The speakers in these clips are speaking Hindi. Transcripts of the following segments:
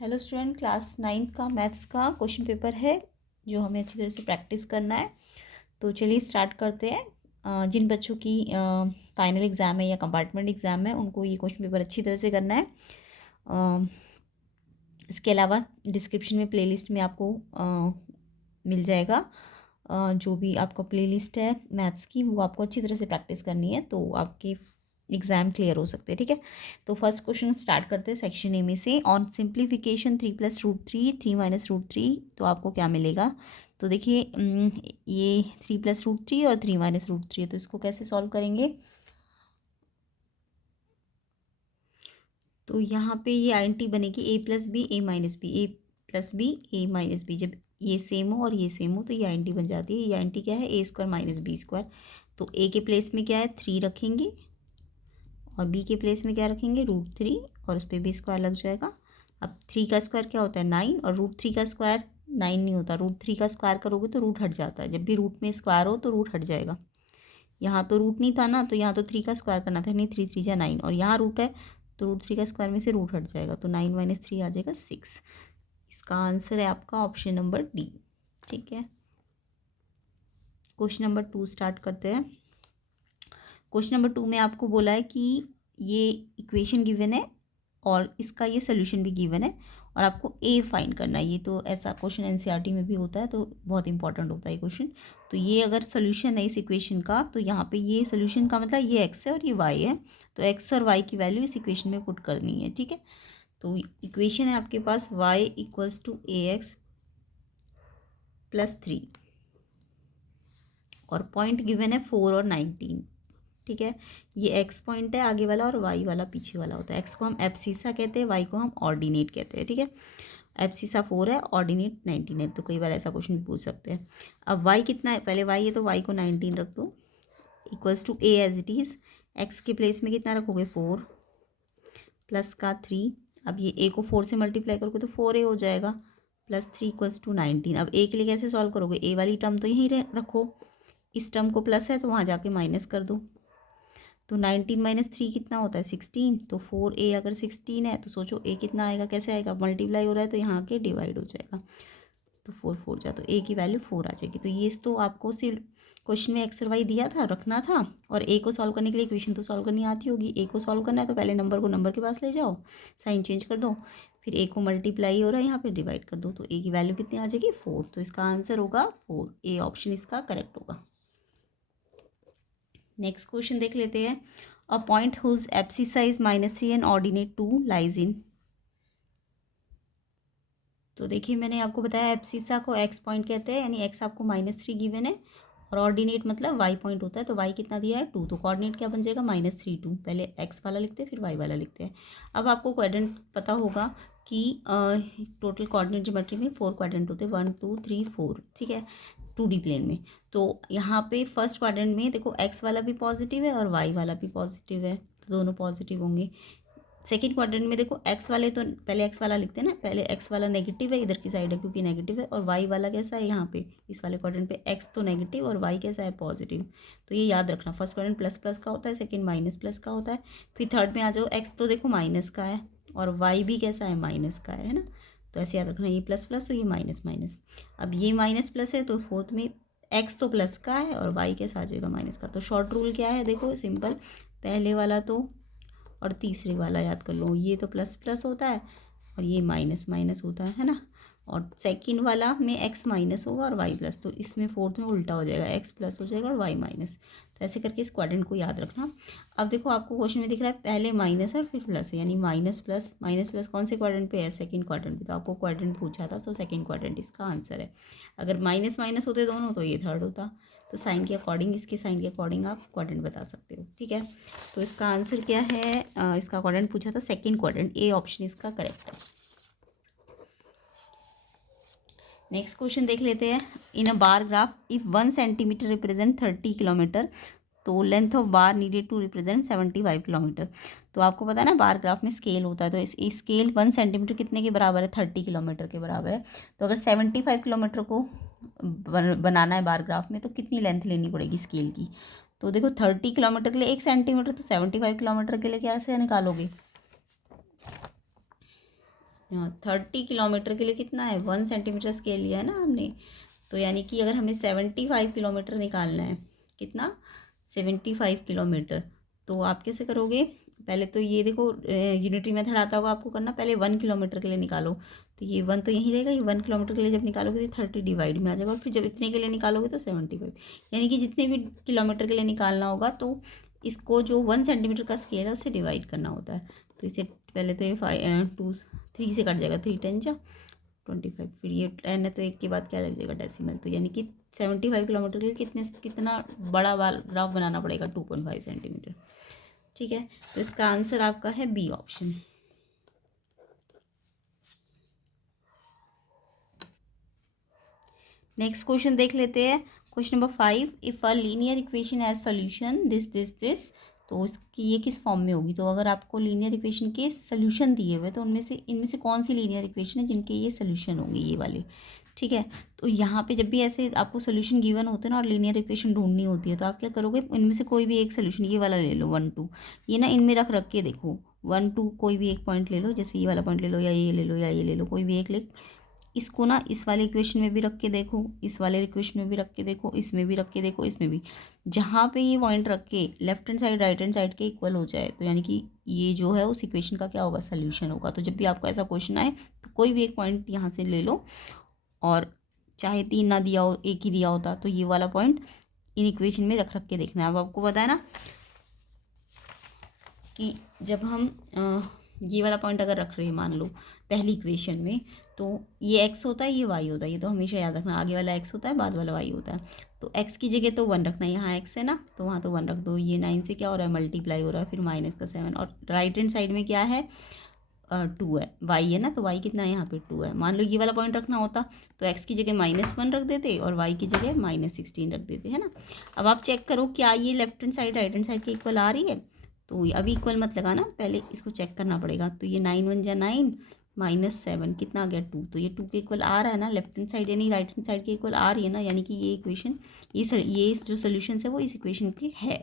हेलो स्टूडेंट, क्लास 9th का मैथ्स का क्वेश्चन पेपर है जो हमें अच्छी तरह से प्रैक्टिस करना है। तो चलिए स्टार्ट करते हैं। जिन बच्चों की फाइनल एग्ज़ाम है या कंपार्टमेंट एग्ज़ाम है उनको ये क्वेश्चन पेपर अच्छी तरह से करना है। इसके अलावा डिस्क्रिप्शन में प्लेलिस्ट में आपको मिल जाएगा। जो भी आपका प्लेलिस्ट है मैथ्स की वो आपको अच्छी तरह से प्रैक्टिस करनी है तो आपके एग्ज़ाम क्लियर हो सकते हैं। ठीक है, तो फर्स्ट क्वेश्चन स्टार्ट करते हैं सेक्शन ए में से। ऑन सिंप्लीफिकेशन 3+√3 3-√3 तो आपको क्या मिलेगा। तो देखिए ये 3+√3 और 3-√3 है, तो इसको कैसे सॉल्व करेंगे। तो यहाँ पे ये आइडेंटिटी बनेगी a+b a-b a+b a-b। जब ये सेम हो और ये सेम हो तो ये आइडेंटिटी बन जाती है। ये आइडेंटिटी क्या है, a² - b²। तो a के प्लेस में क्या है 3 रखेंगे और b के प्लेस में क्या रखेंगे √3 और उस पर b² लग जाएगा। अब 3 का स्क्वायर क्या होता है 9 और √3 का स्क्वायर 9 नहीं होता। √3 का स्क्वायर करोगे तो रूट हट जाता है। जब भी रूट में स्क्वायर हो तो रूट हट जाएगा। यहाँ तो रूट नहीं था ना, तो यहाँ तो 3 का स्क्वायर करना था, नहीं 3 3 जा 9 और यहाँ रूट है तो √3 का स्क्वायर में से रूट हट जाएगा तो 9 - 3 आ जाएगा 6। इसका आंसर है आपका ऑप्शन नंबर डी। ठीक है, क्वेश्चन नंबर 2 स्टार्ट करते हैं। क्वेश्चन नंबर 2 में आपको बोला है कि ये इक्वेशन गिवन है और इसका ये सोल्यूशन भी गिवन है और आपको ए फाइंड करना है। ये तो ऐसा क्वेश्चन एनसीईआरटी में भी होता है तो बहुत इंपॉर्टेंट होता है ये क्वेश्चन। तो ये अगर सोल्यूशन है इस इक्वेशन का तो यहाँ पे ये सोल्यूशन का मतलब ये एक्स है और ये वाई है, तो एक्स और वाई की वैल्यू इस इक्वेशन में पुट करनी है। ठीक है, तो इक्वेशन है आपके पास y = ax + 3 और पॉइंट गिवन है 4 और 19। ठीक है, ये एक्स पॉइंट है आगे वाला और वाई वाला पीछे वाला होता है। एक्स को हम एब्सिसा कहते हैं, वाई को हम ऑर्डिनेट कहते हैं। ठीक है, एब्सिसा 4 है, ऑर्डिनेट 19 है, तो कई बार ऐसा क्वेश्चन भी पूछ सकते हैं। अब वाई कितना है, पहले वाई है तो वाई को 19 रख दो = a as it is. X के प्लेस में कितना रखोगे 4 प्लस का 3। अब ये a को 4 से मल्टीप्लाई करोगे तो 4a हो जाएगा +3 = 19। अब a के लिए कैसे सॉल्व करोगे, a वाली टर्म तो यहीं रखो, इस टर्म को प्लस है तो वहाँ जाके माइनस कर दो। तो 19 - 3 कितना होता है 16। तो 4a अगर 16 है तो सोचो a कितना आएगा, कैसे आएगा, मल्टीप्लाई हो रहा है तो यहाँ के डिवाइड हो जाएगा। तो 4 4 जा तो a की वैल्यू 4 आ जाएगी। तो ये तो आपको सिर्फ क्वेश्चन में एक्स और वाई दिया था, रखना था और a को सॉल्व करने के लिए इक्वेशन तो सॉल्व करनी आती होगी। a को सॉल्व करना है तो पहले नंबर को नंबर के पास ले जाओ, साइन चेंज कर दो, फिर a को मल्टीप्लाई हो रहा है यहाँ पे डिवाइड कर दो, तो a की वैल्यू कितनी आ जाएगी 4। तो इसका आंसर होगा 4, ए ऑप्शन इसका करेक्ट होगा। नेक्स्ट क्वेश्चन देख लेते हैं। A point whose abscissa is -3 and ordinate 2 lies in. तो देखिए मैंने आपको बताया एब्सिसा को एक्स पॉइंट कहते हैं, यानी एक्स आपको -3 गिवन है और ऑर्डिनेट मतलब वाई पॉइंट होता है। तो वाई कितना दिया है 2, तो कोऑर्डिनेट क्या बन जाएगा -3 2। पहले एक्स वाला लिखते हैं फिर वाई वाला लिखते हैं। अब आपको क्वाड्रेंट पता होगा कि टोटल कोऑर्डिनेट ज्योमेट्री में 4 क्वाड्रेंट होते हैं, 1 2 3 4। ठीक है, 2D प्लेन में। तो यहाँ पे फर्स्ट क्वाड्रेंट में देखो एक्स वाला भी पॉजिटिव है और वाई वाला भी पॉजिटिव है, तो दोनों पॉजिटिव होंगे। सेकेंड क्वाड्रेंट में देखो एक्स वाले, तो पहले एक्स वाला लिखते हैं ना, पहले एक्स वाला नेगेटिव है इधर की साइड है क्योंकि नेगेटिव है, और वाई वाला कैसा है यहाँ पे इस वाले क्वाड्रेंट पे एक्स तो नेगेटिव और वाई कैसा है पॉजिटिव। तो ये याद रखना, फर्स्ट क्वाड्रेंट प्लस प्लस का होता है, सेकंड माइनस प्लस का होता है। फिर थर्ड में आ जाओ, एक्स तो देखो माइनस का है और वाई भी कैसा है माइनस का है ना, तो ऐसे याद रखना, ये प्लस प्लस तो ये माइनस माइनस। अब ये माइनस प्लस है तो फोर्थ में एक्स तो प्लस का है और वाई कैसा आ जाएगा माइनस का। तो शॉर्ट रूल क्या है देखो सिंपल, पहले वाला तो और तीसरे वाला याद कर लो, ये तो प्लस प्लस होता है और ये माइनस माइनस होता है ना, और सेकंड वाला में एक्स माइनस होगा और वाई प्लस, तो इसमें फोर्थ में उल्टा हो जाएगा, एक्स प्लस हो जाएगा और वाई माइनस। तो ऐसे करके इस क्वाड्रेंट को याद रखना। अब देखो आपको क्वेश्चन में दिख रहा है पहले माइनस है और फिर प्लस है, यानी माइनस प्लस कौन से क्वाड्रेंट पे है, सेकंड क्वाड्रेंट पे। तो आपको क्वाड्रेंट पूछा था तो सेकंड क्वाड्रेंट इसका आंसर है। अगर माइनस माइनस होते दोनों तो ये थर्ड होता। तो साइन के अकॉर्डिंग, इसके साइन के अकॉर्डिंग आप क्वाड्रेंट बता सकते हो। ठीक है, तो इसका आंसर क्या है, इसका क्वाड्रेंट पूछा था सेकंड क्वाड्रेंट, ए ऑप्शन इसका करेक्ट है। नेक्स्ट क्वेश्चन देख लेते हैं। In a bar graph if 1 centimetre represent 30 kilometre तो length of bar needed to represent 75 kilometre. तो आपको पता है ना बार ग्राफ में स्केल होता है, तो इस स्केल 1 सेंटीमीटर कितने के बराबर है 30 किलोमीटर के बराबर है। तो अगर 75 किलोमीटर को बनाना है बार ग्राफ में तो कितनी लेंथ लेनी पड़ेगी स्केल की। तो देखो 30 किलोमीटर के लिए 1 सेंटीमीटर, तो 75 किलोमीटर के लिए कैसे निकालोगे, 30 किलोमीटर के लिए कितना है, 1 सेंटीमीटर स्केल लिया है ना हमने। तो यानी कि अगर हमें 75 किलोमीटर निकालना है, कितना, 75 किलोमीटर, तो आप कैसे करोगे, पहले तो ये देखो यूनिटरी मेथड आता होगा आपको करना, पहले 1 किलोमीटर के लिए निकालो, तो ये 1 तो यहीं रहेगा, ये 1 किलोमीटर के लिए जब निकालोगे तो 30 डिवाइड में आ जाएगा, और फिर जब इतने के लिए निकालोगे तो 75, यानी कि जितने भी किलोमीटर के लिए निकालना होगा तो इसको जो 1 सेंटीमीटर का स्केल है उससे डिवाइड करना होता है। तो इसे पहले तो ये 3 से कट जाएगा, 3 10 जा 25, फिर ये 10 है तो एक के बाद क्या लग जाएगा, डेसिमल, तो यानी कि 75 किलोमीटर के लिए कितना बड़ा ग्राफ बनाना पड़ेगा, 2.5 सेंटीमीटर। ठीक है, तो इसका आंसर आपका है बी ऑप्शन। नेक्स्ट क्वेश्चन देख लेते हैं, question number 5, if a linear equation as solution this, तो इसकी ये किस फॉर्म में होगी। तो अगर आपको लीनियर इक्वेशन के सोल्यूशन दिए हुए तो इनमें से कौन सी लीनियर इक्वेशन है जिनके ये सोल्यूशन होंगे, ये वाले। ठीक है, तो यहाँ पे जब भी ऐसे आपको सोल्यूशन गिवन होते हैं ना और लीनियर इक्वेशन ढूंढनी होती है तो आप क्या करोगे, इनमें से कोई भी एक सोल्यूशन, ये वाला ले लो 1 2, ये ना इनमें रख रख के देखो, 1 2 कोई भी एक पॉइंट ले लो, जैसे ये वाला पॉइंट ले लो या ये ले लो या ये ले लो, कोई भी एक ले, इसको ना इस वाले इक्वेशन में भी रख के देखो, इस वाले इक्वेशन में भी रख के देखो, इसमें भी रख के देखो, इसमें भी, जहाँ पे ये पॉइंट रख के left hand side right hand side के इक्वल हो जाए तो यानी कि ये जो है उस इक्वेशन का क्या होगा, सोल्यूशन होगा। तो जब भी आपको ऐसा क्वेश्चन आए तो कोई भी एक पॉइंट यहाँ से ले लो, और चाहे 3 ना दिया हो, एक ही दिया होता तो ये वाला पॉइंट इन इक्वेशन में रख रख के देखना है। अब आपको पता है ना कि जब हम ये वाला पॉइंट अगर रख रहे हैं मान लो पहली इक्वेशन में, तो ये एक्स होता है, ये वाई होता है, ये तो हमेशा याद रखना, आगे वाला एक्स होता है, बाद वाला वाई होता है। तो एक्स की जगह तो 1 रखना है, यहाँ एक्स है ना तो वहाँ तो 1 रख दो, ये 9 से क्या हो रहा है, मल्टीप्लाई हो रहा है, फिर माइनस का 7, और राइट हैंड साइड में क्या है, 2 है, वाई है ना, तो वाई कितना है यहाँ पे 2 है। मान लो ये वाला पॉइंट रखना होता तो एक्स की जगह -1 रख देते और वाई की जगह -16 रख देते, है ना। अब आप चेक करो क्या ये left hand side right hand side के इक्वल आ रही है, तो अभी इक्वल मत लगाना, पहले इसको चेक करना पड़ेगा। तो ये 9 1 जा 9 -7 कितना आ गया 2, तो ये 2 के इक्वल आ रहा है ना, लेफ्ट हैंड साइड यानी राइट हैंड साइड के इक्वल आ रही है ना, यानी कि ये इक्वेशन ये जो सोल्यूशन है वो इस इक्वेशन की है।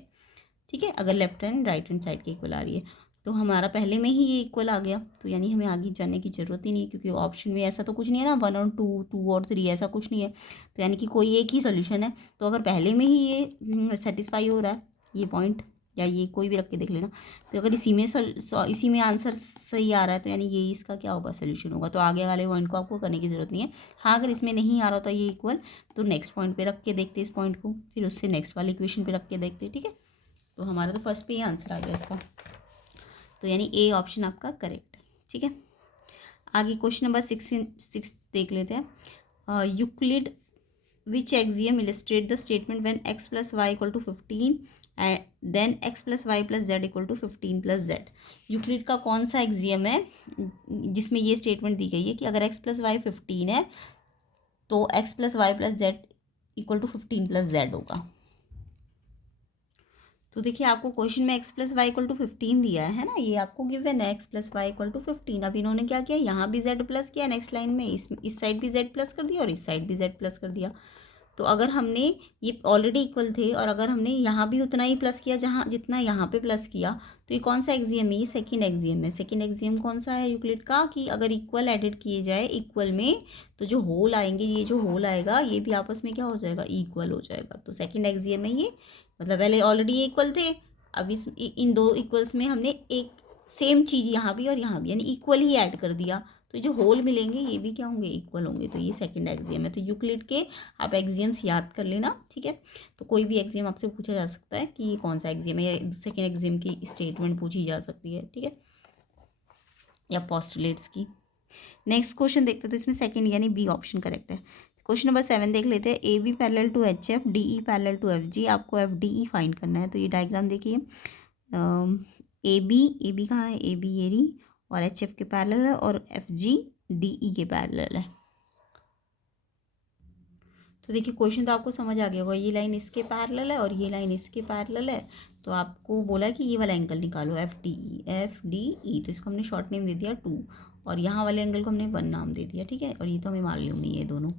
ठीक है, अगर left hand right hand side के इक्वल आ रही है तो हमारा पहले में ही ये इक्वल आ गया, तो यानी हमें आगे जाने की ज़रूरत ही नहीं, क्योंकि ऑप्शन में ऐसा तो कुछ नहीं है ना 1 और 2 2 और 3 ऐसा कुछ नहीं है, तो यानी कि कोई एक ही सोल्यूशन है। तो अगर पहले में ही ये सेटिस्फाई हो रहा है ये पॉइंट, या ये कोई भी रख के देख लेना, तो अगर इसी में आंसर सही आ रहा है तो यानी ये इसका क्या होगा, सोल्यूशन होगा। तो आगे वाले पॉइंट को आपको करने की ज़रूरत नहीं है। हाँ, अगर इसमें नहीं आ रहा होता ये इक्वल तो नेक्स्ट पॉइंट पे रख के देखते इस पॉइंट को, फिर उससे नेक्स्ट वाले इक्वेशन पे रख के देखते। ठीक है, तो हमारा तो फर्स्ट पे ही आंसर आ गया इसका, तो यानी ए ऑप्शन आपका करेक्ट है। ठीक है, आगे क्वेश्चन नंबर 6 देख लेते हैं। Euclid which axiom illustrate the statement when x + y = 15 and then x + y + z = 15 + z। Euclid का कौन सा एक्सियम है जिसमें ये स्टेटमेंट दी गई है कि अगर x + y 15 है तो x + y + z = 15 + z होगा। तो देखिए आपको क्वेश्चन में x + y = 15 दिया है ना, ये आपको गिवन है x + y = 15। अब इन्होंने क्या किया, यहाँ भी z प्लस किया, नेक्स्ट लाइन में इस साइड भी z प्लस कर दिया और इस साइड भी z प्लस कर दिया। तो अगर हमने ये ऑलरेडी इक्वल थे और अगर हमने यहाँ भी उतना ही प्लस किया जहाँ जितना यहाँ पे प्लस किया, तो ये कौन सा एक्सियम है, ये सेकंड एक्सियम है। सेकंड एक्सियम कौन सा है यूक्लिड का, कि अगर इक्वल एडिड किए जाए इक्वल में तो जो होल आएंगे, ये जो होल आएगा ये भी आपस में क्या हो जाएगा, इक्वल हो जाएगा। तो सेकंड एक्सियम है ये, मतलब पहले ऑलरेडी ये इक्वल थे, अब इन दो इक्वल्स में हमने एक सेम चीज़ यहाँ भी और यहाँ भी यानी इक्वल ही ऐड कर दिया, तो जो होल मिलेंगे ये भी क्या होंगे, इक्वल होंगे। तो ये सेकंड एक्सियम है। तो यूक्लिड के आप एक्सियम्स याद कर लेना। ठीक है, तो कोई भी एक्सियम आपसे पूछा जा सकता है कि ये कौन सा एक्सियम है, या सेकंड एक्सियम की स्टेटमेंट पूछी जा सकती है। ठीक है, या पोस्टुलेट्स की। नेक्स्ट क्वेश्चन देखते हैं, तो इसमें सेकंड यानी बी ऑप्शन करेक्ट है। क्वेश्चन नंबर 7 देख लेते हैं। A B parallel to H F, D E parallel to F G, आपको एफ डी ई फाइंड करना है। तो ये डायग्राम देखिए, ए बी कहाँ है, ए बी ये रही, और एच एफ के पैरेलल है, और एफ जी डी ई के पैरेलल है। तो देखिए क्वेश्चन तो आपको समझ आ गया होगा, ये लाइन इसके पैरेलल है और ये लाइन इसके पैरेलल है। तो आपको बोला कि ये वाला एंगल निकालो, एफ डी ई, तो इसको हमने शॉर्ट नेम दे दिया 2, और यहाँ वाले एंगल को हमने 1 नाम दे दिया। ठीक है, और ये तो हमें मालूम नहीं है दोनों।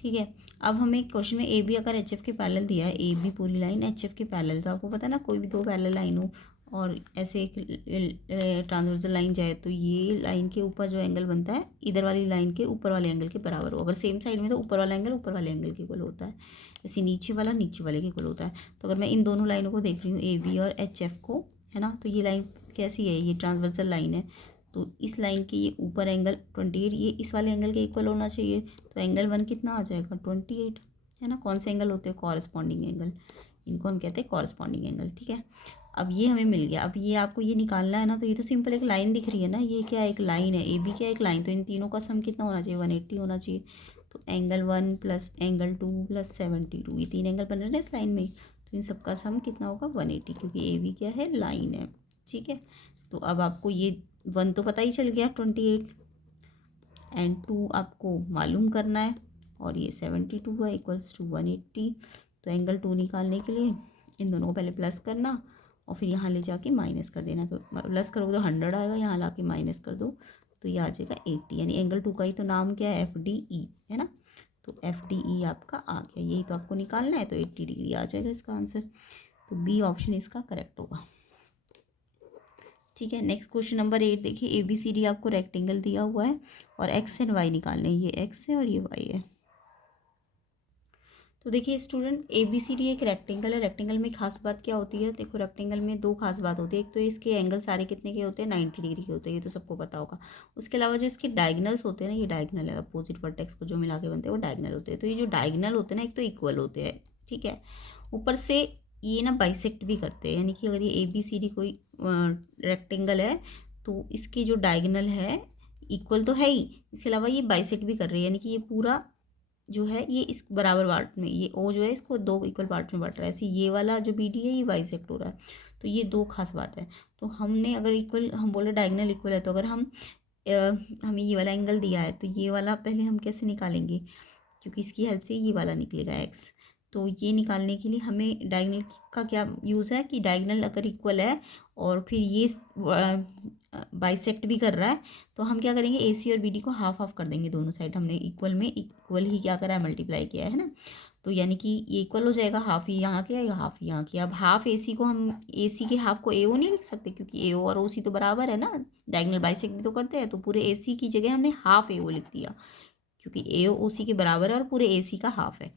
ठीक है, अब हमें क्वेश्चन में ए बी अगर एच एफ के पैरेलल दिया है, ए बी पूरी लाइन एच एफ के पैरेलल, तो आपको पता है ना कोई भी दो पैरेलल लाइन हो और ऐसे एक ट्रांसवर्सल लाइन जाए तो ये लाइन के ऊपर जो एंगल बनता है इधर वाली लाइन के ऊपर वाले एंगल के बराबर हो। अगर सेम साइड में तो ऊपर वाला एंगल ऊपर वाले एंगल के इक्वल होता है, ऐसे नीचे वाला नीचे वाले के इक्वल होता है। तो अगर मैं इन दोनों लाइनों को देख रही हूँ ए बी और एच एफ को, है ना, तो ये लाइन कैसी है, ये ट्रांसवर्सल लाइन है। तो इस लाइन के ये ऊपर एंगल 28 ये इस वाले एंगल के इक्वल होना चाहिए। तो एंगल 1 कितना आ जाएगा 28, है ना। कौन से एंगल होते हैं, कॉरस्पॉन्डिंग एंगल, इनको हम कहते हैं कॉरस्पॉन्डिंग एंगल, ठीक है। अब ये हमें मिल गया। अब ये आपको ये निकालना है ना, तो ये तो सिंपल एक लाइन दिख रही है ना, ये क्या एक लाइन है, ए बी क्या एक लाइन, तो इन तीनों का सम कितना होना चाहिए 180 होना चाहिए। तो एंगल 1 प्लस एंगल 2 प्लस 72, ये 3 एंगल बन रहे हैं ना इस लाइन में, तो इन सबका सम कितना होगा 180, क्योंकि ए बी क्या है लाइन है, ठीक है। तो अब आपको ये 1 तो पता ही चल गया 28 एंड 2 आपको मालूम करना है, और ये 72 है इक्वल्स टू 180। तो एंगल 2 निकालने के लिए इन दोनों को पहले प्लस करना और फिर यहाँ ले जाके माइनस कर देना। तो प्लस करोगे तो 100 आएगा, यहाँ ला के माइनस कर दो तो ये आ जाएगा 80, यानी एंगल 2 का ही तो नाम क्या है FDE, है ना। तो FDE आपका आ गया, यही तो आपको निकालना है, तो 80 डिग्री आ जाएगा इसका आंसर। तो बी ऑप्शन इसका करेक्ट होगा, ठीक है। नेक्स्ट क्वेश्चन नंबर 8 देखिए, ABCD आपको रेक्टेंगल दिया हुआ है और एक्स एंड वाई निकालने, ये एक्स है और ये वाई है। तो देखिए स्टूडेंट, ABCD एक रेक्टेंगल है। रेक्टेंगल में खास बात क्या होती है, देखो रेक्टेंगल में दो खास बात होती है। एक तो इसके एंगल सारे कितने के होते हैं 90 डिग्री के होते हैं, ये तो सबको पता होगा। उसके अलावा जो इसके डायगनल्स होते हैं ना, ये डायगनल है, अपोजिट वर्टेक्स को जो मिला के बनते हैं वो डायगनल होते हैं। तो ये जो डायगनल होते हैं ना, एक तो इक्वल होते हैं, ठीक है। ऊपर से ये ना बाइसेक्ट भी करते हैं, यानी कि अगर ये ABCD कोई रेक्टेंगल है तो इसकी जो डायगनल है इक्वल तो है ही, इसके अलावा ये बाइसेक्ट भी कर रही है, यानी कि ये पूरा जो है ये इस बराबर पार्ट में, ये ओ जो है इसको दो इक्वल पार्ट में बांट रहा है। ऐसे ये वाला जो BD है ये बाइसेक्ट हो रहा है। तो ये दो खास बात है। तो हमने अगर इक्वल, हम बोले डायगनल इक्वल है, तो अगर हमें ये वाला एंगल दिया है तो ये वाला पहले हम कैसे निकालेंगे, क्योंकि इसकी हेल्प से ये वाला निकलेगा एक्स। तो ये निकालने के लिए हमें डायगनल का क्या यूज़ है कि डायगनल अगर इक्वल है और फिर ये बाइसेक्ट भी कर रहा है, तो हम क्या करेंगे AC और BD को हाफ हाफ कर देंगे दोनों साइड। हमने इक्वल में इक्वल ही क्या करा है, मल्टीप्लाई किया है ना। तो यानी कि ये इक्वल हो जाएगा, हाफ ही यहाँ किया या हाफ यहाँ किया। अब हाफ AC को हम AC के हाफ को AO नहीं लिख सकते, क्योंकि AO और OC तो बराबर है ना, डायगनल बाइसेक्ट भी तो करते हैं। तो पूरे AC की जगह हमने हाफ AO लिख दिया, क्योंकि AO OC के बराबर है और पूरे AC का हाफ है,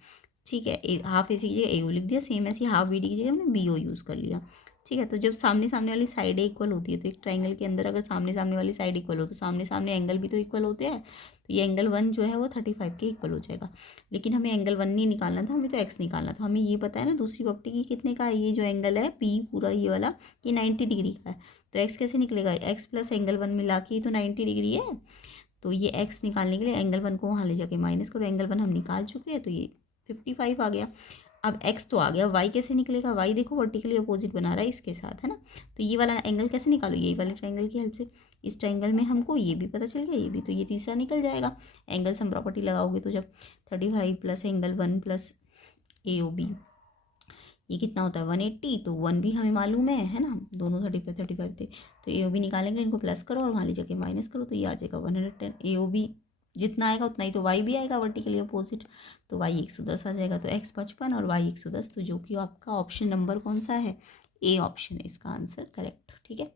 ठीक है। हाफ AC की जगह AO लिख दिया, सेम ऐसे हाफ BD की जगह हमने BO यूज़ कर लिया, ठीक है। तो जब सामने सामने वाली साइड इक्वल होती है, तो एक ट्राइंगल के अंदर अगर सामने सामने वाली साइड इक्वल हो तो सामने सामने एंगल भी तो इक्वल होते हैं। तो ये एंगल 1 जो है वो 35 के इक्वल हो जाएगा। लेकिन हमें एंगल 1 नहीं निकालना था, हमें तो एक्स निकालना था। हमें ये पता है ना दूसरी प्रॉपर्टी की कितने का है, ये जो एंगल है P पूरा ये वाला, ये 90 डिग्री का है। तो एक्स कैसे निकलेगा, एक्स प्लस एंगल 1 मिला के तो 90 डिग्री है। तो ये एक्स निकालने के लिए एंगल 1 को वहाँ ले जाके माइनस करो, एंगल 1 हम निकाल चुके हैं, तो ये 55 आ गया। अब एक्स तो आ गया, वाई कैसे निकलेगा, वाई देखो वर्टिकली अपोजिट बना रहा है इसके साथ, है ना। तो ये वाला एंगल कैसे निकालो, यही वाले ट्रायंगल की हेल्प से। इस ट्रायंगल में हमको ये भी पता चल गया, ये भी, तो ये तीसरा निकल जाएगा। एंगल सम प्रॉपर्टी लगाओगे तो जब 35 प्लस एंगल 1 प्लस AOB ये कितना होता है 180, तो 1 भी हमें मालूम है ना, दोनों 35 थे। तो AOB निकालेंगे, इनको प्लस करो और वहाँ ले जाके माइनस करो, तो ये आ जाएगा 110। AOB जितना आएगा उतना ही तो वाई भी आएगा वर्टिकली अपोजिट, तो वाई 110 आ जाएगा। तो एक्स 55 और वाई 110, तो जो कि आपका ऑप्शन नंबर कौन सा है, A ऑप्शन है इसका आंसर करेक्ट, ठीक है।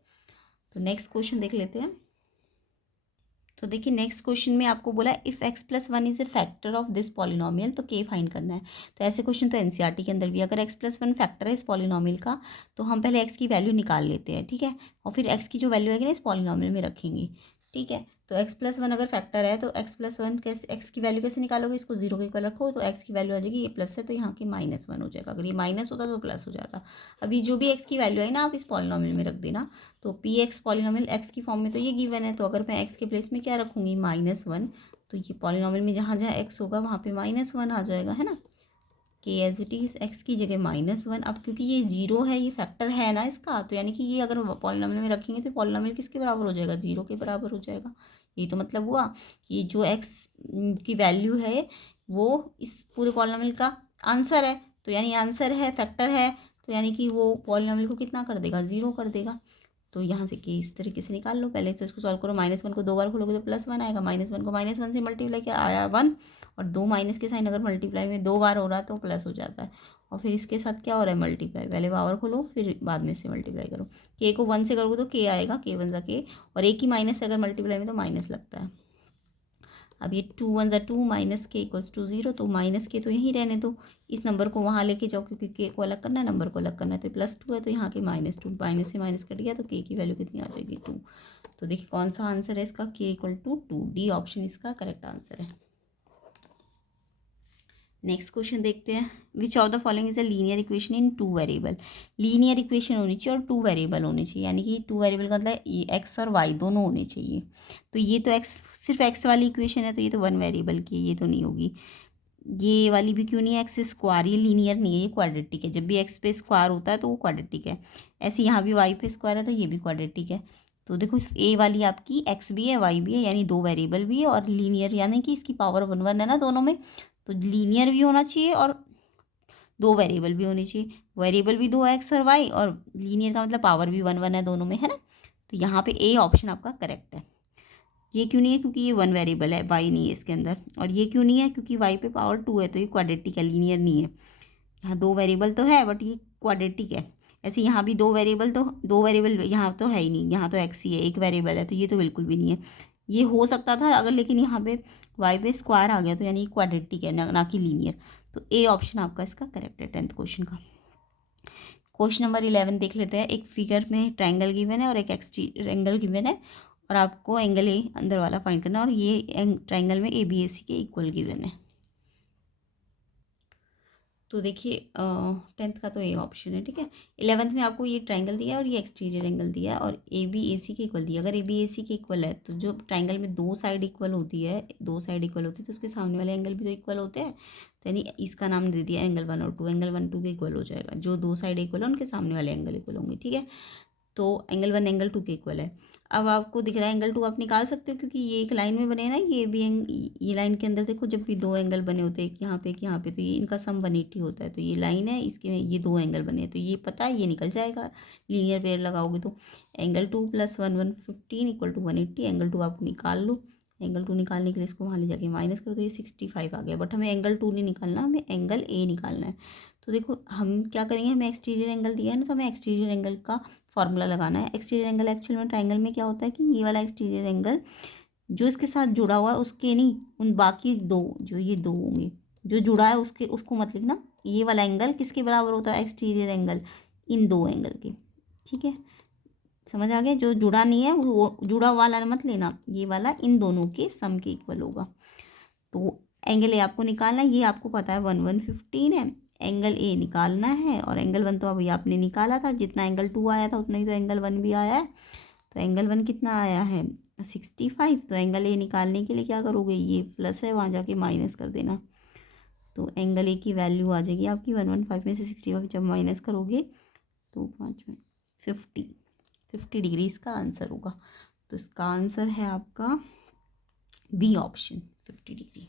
तो नेक्स्ट क्वेश्चन देख लेते हैं। तो देखिए नेक्स्ट क्वेश्चन में आपको बोला है if x plus 1 is a factor of this polynomial, तो k फाइंड करना है। तो ऐसे क्वेश्चन तो NCERT के अंदर भी, अगर x प्लस 1 फैक्टर है इस पॉलिनोमियल का, तो हम पहले x की वैल्यू निकाल लेते हैं, ठीक है। और फिर x की जो वैल्यू आएगी ना इस पॉलिनोमियल में रखेंगे, ठीक है। तो x प्लस 1 अगर फैक्टर है तो x प्लस 1 कैसे, x की वैल्यू कैसे निकालोगे, इसको 0 के इक्वल रखो, तो x की वैल्यू आ जाएगी, ये प्लस है तो यहाँ की -1 हो जाएगा। अगर ये माइनस होता तो प्लस हो जाता। अभी जो भी x की वैल्यू आई ना आप इस पॉलिनोमियल में रख देना। तो Px पॉलिनोमियल x की फॉर्म में तो ये गिवन है, तो अगर मैं x के प्लेस में क्या रखूँगी -1, तो ये पॉलिनोमियल में जहाँ जहाँ x होगा वहाँ पे -1 आ जाएगा, है ना। के एज इट इज़ एक्स की जगह -1। अब क्योंकि ये 0 है, ये फैक्टर है ना इसका, तो यानी कि ये अगर पॉलिनोमियल में रखेंगे तो पॉलिनोमियल किसके बराबर हो जाएगा, 0 के बराबर हो जाएगा। ये तो मतलब हुआ कि जो एक्स की वैल्यू है वो इस पूरे पॉलिनोमियल का आंसर है, तो यानी आंसर है, फैक्टर है, तो यानी कि वो पॉलिनोमियल को कितना कर देगा, 0 कर देगा। तो यहाँ से के इस तरीके से निकाल लो। पहले तो इसको सॉल्व करो, -1 को 2 बार खोलोगे तो +1 आएगा, -1 को -1 से मल्टीप्लाई किया आया 1, और 2 माइनस के साइन अगर मल्टीप्लाई में 2 बार हो रहा है तो प्लस हो जाता है। और फिर इसके साथ क्या हो रहा है, मल्टीप्लाई, पहले पावर खोलो फिर बाद में से मल्टीप्लाई करो। के को 1 से करोगे तो के आएगा, के 1 ज़ा के, और एक ही माइनस से अगर मल्टीप्लाई में तो माइनस लगता है। अब ये 2 1 ज़ा 2 माइनस के इक्वल्स टू 0, तो माइनस के तो यहीं रहने दो, इस नंबर को वहाँ लेके जाओ क्योंकि के को अलग करना है, नंबर को अलग करना है। तो +2 है तो यहाँ के -2, माइनस से माइनस कट गया तो के की वैल्यू कितनी आ जाएगी 2। तो देखिए कौन सा आंसर है इसका, के इक्वल टू 2, डी ऑप्शन इसका करेक्ट आंसर है। नेक्स्ट क्वेश्चन देखते हैं, which of the following is a linear equation in 2 variable. Linear equation होनी चाहिए और 2 वेरिएबल होने चाहिए, यानी कि 2 वेरिएबल का मतलब एक्स और वाई दोनों होने चाहिए। तो ये तो एक्स, सिर्फ एक्स वाली इक्वेशन है तो ये तो 1 वेरिएबल की है, ये तो नहीं होगी। ये वाली भी क्यों नहीं है, एक्स स्क्वायर, ये लीनियर नहीं है, ये क्वाड्रेटिक है। जब भी एक्स पे स्क्वायर होता है तो वो क्वाड्रेटिक है। ऐसे यहाँ भी वाई पे स्क्वायर है तो ये भी क्वाड्रेटिक है। तो देखो ए वाली आपकी एक्स भी है वाई भी है, यानी 2 वेरिएबल भी है, और लीनियर यानी कि इसकी पावर 1 1 है ना दोनों में, तो लीनियर भी होना चाहिए और 2 वेरिएबल भी होनी चाहिए। वेरिएबल भी 2 एक्स और वाई, और लीनियर का मतलब पावर भी 1 1 है दोनों में, है ना। तो यहाँ पे ए ऑप्शन आपका करेक्ट है। ये क्यों नहीं है, क्योंकि ये 1 वेरिएबल है, वाई नहीं है इसके अंदर। और ये क्यों नहीं है, क्योंकि वाई पे पावर 2 है तो ये क्वाड्रेटिक है, लीनियर नहीं है। यहाँ 2 वेरिएबल तो है बट ये क्वाड्रेटिक है। ऐसे यहाँ भी 2 वेरिएबल, तो 2 वेरिएबल यहाँ तो है ही नहीं, यहाँ तो एक्स ही है, 1 वेरिएबल है, तो ये तो बिल्कुल भी नहीं है। ये हो सकता था अगर, लेकिन यहाँ पे वाई पे स्क्वायर आ गया तो यानी क्वाड्रेटिक है, ना कि लीनियर। तो ए ऑप्शन आपका इसका करेक्ट है 10th क्वेश्चन का। क्वेश्चन नंबर 11 देख लेते हैं। एक फिगर में ट्रायंगल गिवन है और एक एक्सट्रींगल गिवन है, और आपको एंगल ए अंदर वाला फाइंड करना है, और ये ट्रायंगल में ए बी ए सी के इक्वल गिवन है। तो देखिए 10th का तो ए ऑप्शन है, ठीक है। 11th में आपको ये ट्रायंगल दिया है और ये एक्सटीरियर एंगल दिया है, और ए बी ए सी के इक्वल दिया। अगर ए बी ए सी के इक्वल है तो जो ट्रायंगल में 2 साइड इक्वल होती है, 2 साइड इक्वल होती है तो उसके सामने वाले एंगल भी तो इक्वल होते हैं। तो यानी इसका नाम दे दिया एंगल 1 और 2, एंगल 1 2 के इक्वल हो जाएगा। जो 2 साइड इक्वल है उनके सामने वाले एंगल इक्वल होंगे, ठीक है। तो एंगल 1 एंगल 2 के इक्वल है। अब आपको दिख रहा है एंगल 2 आप निकाल सकते हो, क्योंकि ये एक लाइन में बने हैं ना, ये भी ये लाइन के अंदर देखो, जब भी 2 एंगल बने होते हैं, एक यहाँ पे एक यहाँ पे, तो ये इनका सम 180 होता है। तो ये लाइन है, इसके में ये 2 एंगल बने हैं, तो ये पता है, ये निकल जाएगा लीनियर पेयर लगाओगे तो। एंगल 2 + 1 115 = 180। एंगल 2 आप निकाल लो। एंगल 2 निकालने के लिए इसको वहाँ ले जाके माइनस करो तो ये 65 आ गया। बट हमें एंगल 2 नहीं निकालना, हमें एंगल ए निकालना है। तो देखो हम क्या करेंगे, हमें एक्सटीरियर एंगल दिया है ना, तो हमें एक्सटीरियर एंगल का फॉर्मूला लगाना है। एक्सटीरियर एंगल एक्चुअल में ट्रायंगल में क्या होता है कि ये वाला एक्सटीरियर एंगल जो इसके साथ जुड़ा हुआ है उसके नहीं, उन बाकी 2 जो ये 2 होंगे, जो जुड़ा है उसके, उसको मत लिखना। ये वाला एंगल किसके बराबर होता है, एक्सटीरियर एंगल इन 2 एंगल के, ठीक है। समझ आ गया, जो जुड़ा नहीं है वो जुड़ा वाला मत लेना, ये वाला इन दोनों के सम के इक्वल होगा। तो एंगल ए आपको निकालना है, ये आपको पता है 1 115 है। एंगल ए निकालना है, और एंगल 1 तो अभी आपने निकाला था, जितना एंगल 2 आया था उतना ही तो एंगल 1 भी आया है। तो एंगल 1 कितना आया है 65। तो एंगल ए निकालने के लिए क्या करोगे, ये प्लस है वहाँ जाके माइनस कर देना। तो एंगल ए की वैल्यू आ जाएगी आपकी 115 में से 65 जब माइनस करोगे तो 5 में 50 डिग्री इसका आंसर होगा। तो इसका आंसर है आपका बी ऑप्शन 50 डिग्री,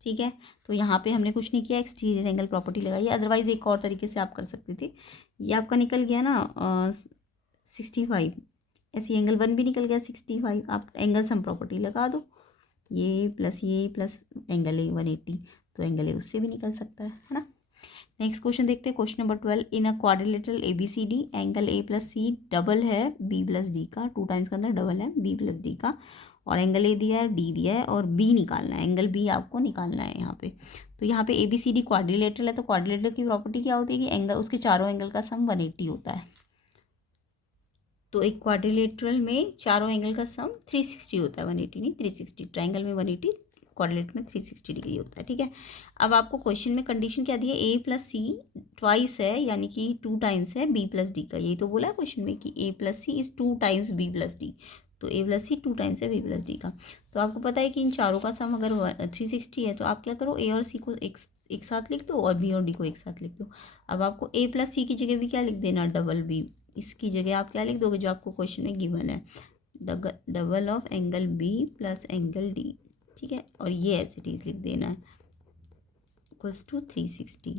ठीक है। तो यहाँ पे हमने कुछ नहीं किया, एक्सटीरियर एंगल प्रॉपर्टी लगाई है। अदरवाइज एक और तरीके से आप कर सकते थे, ये आपका निकल गया ना 65, ऐसे एंगल 1 भी निकल गया 65, आप एंगल सम प्रॉपर्टी लगा दो, ये प्लस एंगल ए 180, तो एंगल ए उससे भी निकल सकता है ना। नेक्स्ट क्वेश्चन देखते हैं, question number 12। In a quadrilateral A B C D angle A plus C double है बी प्लस डी का, 2 टाइम्स के अंदर डबल है बी प्लस डी का, और एंगल ए दिया है डी दिया है और बी निकालना है, एंगल बी आपको निकालना है यहाँ पे। तो यहाँ पे A B C D quadrilateral है, तो क्वाड्रिलेटरल की प्रॉपर्टी क्या होती है कि एंगल उसके चारों एंगल का सम 180 होता है। तो एक क्वाड्रिलेटरल में चारों एंगल का सम 360 होता है, 180 नहीं 360। ट्रायंगल में 180, क्वाड्रिलेटरल में 360 डिग्री होता है, ठीक है। अब आपको क्वेश्चन में कंडीशन क्या दी है, ए प्लस सी ट्वाइस है, यानी कि 2 टाइम्स है बी प्लस डी का। यही तो बोला है क्वेश्चन में कि A plus C is 2 times B plus D, तो ए प्लस सी 2 टाइम्स है बी प्लस डी का। तो आपको पता है कि इन चारों का सम अगर 360 है, तो आप क्या करो, ए और सी को एक साथ लिख दो और बी और डी को एक साथ लिख दो। अब आपको ए प्लस सी की जगह भी क्या लिख देना, डबल बी। इसकी जगह आप क्या लिख दोगे, जो आपको क्वेश्चन में गिवन है, double of angle B plus angle D, ठीक है। और ये एज इट इज़ लिख देना है इक्वल्स टू 360।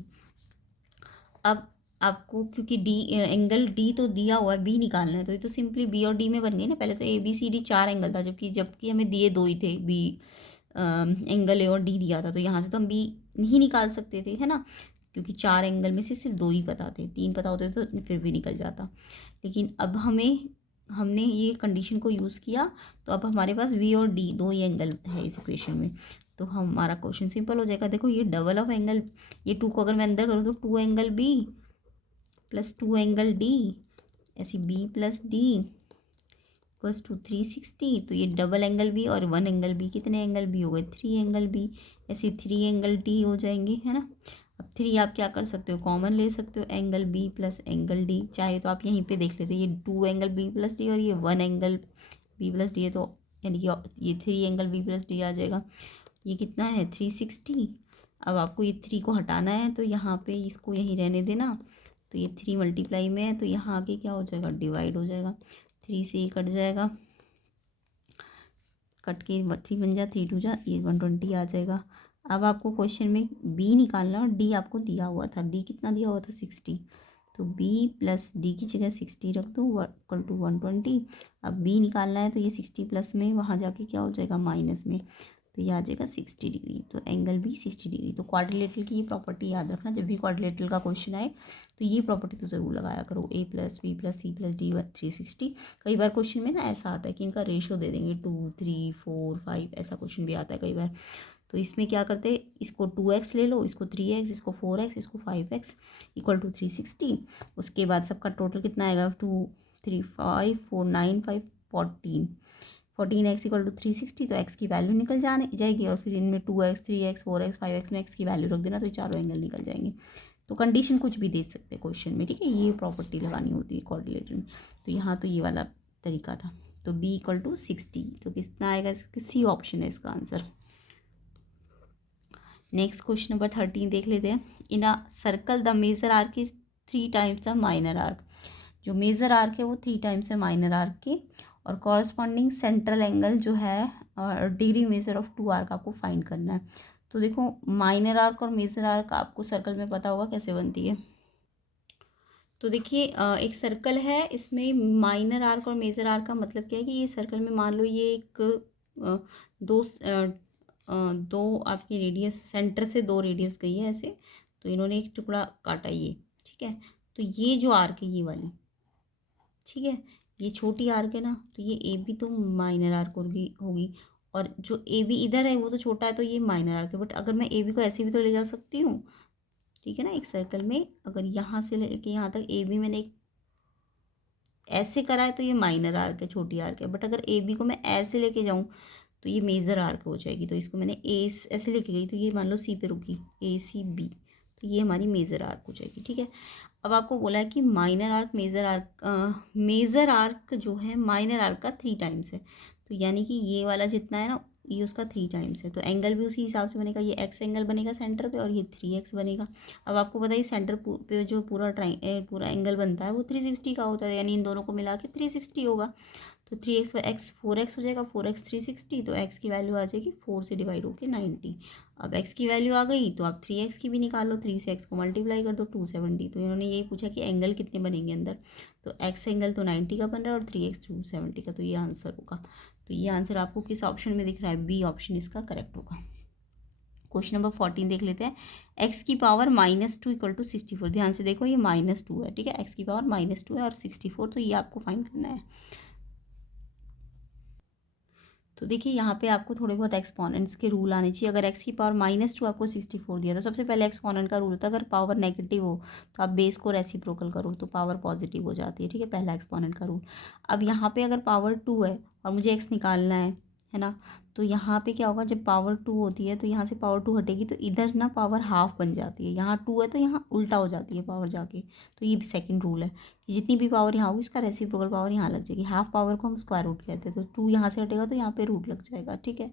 अब आपको क्योंकि डी एंगल डी तो दिया हुआ है, बी निकालना है, तो ये तो सिंपली बी और डी में बन गई ना। पहले तो A B C D 4 angle था, जबकि जबकि हमें दिए 2 ही थे, बी एंगल ए और डी दिया था, तो यहाँ से तो हम बी नहीं निकाल सकते थे, है ना, क्योंकि 4 एंगल में से सिर्फ 2 ही पता थे, 3 पता होते तो फिर भी निकल जाता। लेकिन अब हमने ये कंडीशन को यूज़ किया, तो अब हमारे पास वी और डी 2 ही एंगल है इस इक्वेशन में, तो हमारा क्वेश्चन सिंपल हो जाएगा। देखो ये डबल ऑफ एंगल, ये 2 को अगर मैं अंदर करूँ तो 2 angle B plus 2 angle D, ऐसी B plus D equals to 360। तो ये डबल एंगल बी और 1 एंगल बी, कितने एंगल बी हो गए, 3 एंगल बी, ऐसे 3 एंगल डी हो जाएंगे, है ना। अब 3 आप क्या कर सकते हो, कॉमन ले सकते हो, angle B plus angle D, चाहे तो आप यहीं पे देख लेते, ये 2 एंगल बी प्लस डी और ये 1 एंगल बी प्लस डी है, तो यानी कि ये 3 एंगल बी प्लस डी आ जाएगा। ये कितना है 360। अब आपको ये 3 को हटाना है, तो यहाँ पे इसको यहीं रहने देना, तो ये 3 मल्टीप्लाई में है, तो यहाँ आके क्या हो जाएगा, डिवाइड हो जाएगा, 3 से ये कट जाएगा, कट के 3 बन जा, 3 2 जा, ये 120 आ जाएगा। अब आपको क्वेश्चन में बी निकालना और डी आपको दिया हुआ था, डी कितना दिया हुआ था 60, तो बी प्लस डी की जगह 60 रख दो इक्वल टू 120। अब बी निकालना है, तो ये 60 प्लस में वहाँ जाके क्या हो जाएगा माइनस में, तो ये आ जाएगा 60 डिग्री, तो एंगल भी 60 डिग्री। तो क्वाड्रिलेटरल की ये प्रॉपर्टी याद रखना, जब भी क्वाड्रिलेटरल का क्वेश्चन आए तो ये प्रॉपर्टी तो ज़रूर लगाया करो, A plus B plus C plus D 360। कई बार क्वेश्चन में ना ऐसा आता है कि इनका रेशो दे देंगे 2 3 4 5, ऐसा क्वेश्चन भी आता है कई बार। तो इसमें क्या करते हैं, इसको 2x ले लो, इसको 3x, इसको 4x, इसको 5x इक्वल टू 360। उसके बाद सबका टोटल कितना आएगा, 2 3 5 4 9 5 14x इक्वल टू 360। तो x की वैल्यू निकल जाएगी, और फिर इनमें 2x 3x 4x 5x में x की वैल्यू रख देना, तो ये चारों एंगल निकल जाएंगे। तो कंडीशन कुछ भी दे सकते हैं क्वेश्चन में, ठीक है, ये प्रॉपर्टी लगानी होती है कोऑर्डिनेटर में। तो यहाँ तो ये वाला तरीका था, तो b इक्वल टू 60, तो कितना आएगा, सी ऑप्शन है इसका आंसर। नेक्स्ट क्वेश्चन नंबर 13 देख लेते हैं। In a circle the major arc is 3 times the minor arc. जो मेजर आर्क है वो 3 टाइम्स है माइनर आर्क के, और कॉरस्पॉन्डिंग सेंट्रल एंगल जो है डिग्री मेजर ऑफ 2 आर्क आपको फाइंड करना है। तो देखो माइनर आर्क और मेजर आर्क आपको सर्कल में पता होगा कैसे बनती है। तो देखिए एक सर्कल है, इसमें माइनर आर्क और मेजर आर्क का मतलब क्या है कि ये सर्कल में मान लो ये एक दो आपकी रेडियस, सेंटर से 2 रेडियस गई है ऐसे, तो इन्होंने एक टुकड़ा काटा ये, ठीक है। तो ये जो आर्क है ये वाली, ठीक है, ये छोटी आर्क है ना, तो ये ए बी तो माइनर आर्क होगी, और जो ए बी इधर है वो तो छोटा है, तो ये माइनर आर्क है। बट अगर मैं ए बी को ऐसे भी तो ले जा सकती हूँ, ठीक है ना। एक सर्कल में अगर यहाँ से लेके यहाँ तक ए बी मैंने ऐसे करा है, तो ये माइनर आर्क है, छोटी आर्क है। बट अगर ए बी को मैं ऐसे लेके जाऊँ तो ये मेजर आर्क हो जाएगी। तो इसको मैंने ए ऐसे लेके गई, तो ये मान लो सी पे रुकी, ए सी बी, तो ये हमारी मेजर आर्क हो जाएगी, ठीक है। अब आपको बोला है कि माइनर आर्क मेजर आर्क जो है माइनर आर्क का 3 टाइम्स है, तो यानी कि ये वाला जितना है ना ये उसका 3 टाइम्स है, तो एंगल भी उसी हिसाब से बनेगा, ये एक्स एंगल बनेगा सेंटर पे, और ये 3x बनेगा। अब आपको पता है सेंटर पे जो पूरा एंगल बनता है वो 360 का होता है, यानी इन दोनों को मिला के 360 होगा। तो 3x x 4x हो जाएगा, 4x 360, तो x की वैल्यू आ जाएगी 4 से डिवाइड होके 90। अब x की वैल्यू आ गई तो आप 3x की भी निकाल लो, 3 से x को मल्टीप्लाई कर दो 270। तो इन्होंने यही पूछा कि एंगल कितने बनेंगे अंदर, तो x एंगल तो 90 का बन रहा है और 3x 270 का, तो ये आंसर होगा। तो ये आंसर आपको किस ऑप्शन में दिख रहा है, बी ऑप्शन इसका करेक्ट होगा। क्वेश्चन नंबर 14 देख लेते हैं। x की पावर -2 इक्वल टू 64। ध्यान से देखो ये -2 है, ठीक है, x की पावर -2 है और 64, तो ये आपको फाइंड करना है। तो देखिए यहाँ पे आपको थोड़े बहुत एक्सपोनेंट्स के रूल आने चाहिए। अगर x की पावर -2 आपको 64 दिया, तो सबसे पहले एक्सपोनेंट का रूल होता है, अगर पावर नेगेटिव हो तो आप बेस को रेसिप्रोकल करो तो पावर पॉजिटिव हो जाती है, ठीक है, पहला एक्सपोनेंट का रूल। अब यहाँ पे अगर पावर 2 है और मुझे x निकालना है ना, तो यहाँ पे क्या होगा, जब पावर 2 होती है तो यहाँ से पावर 2 हटेगी, तो इधर ना पावर हाफ बन जाती है, यहाँ 2 है तो यहाँ उल्टा हो जाती है पावर जाके। तो ये भी सेकंड रूल है कि जितनी भी पावर यहाँ होगी उसका रेसिप्रोकल पावर यहाँ लग जाएगी। हाफ पावर को हम स्क्वायर रूट कहते हैं, तो 2 यहाँ से हटेगा तो यहाँ पे रूट लग जाएगा, ठीक है।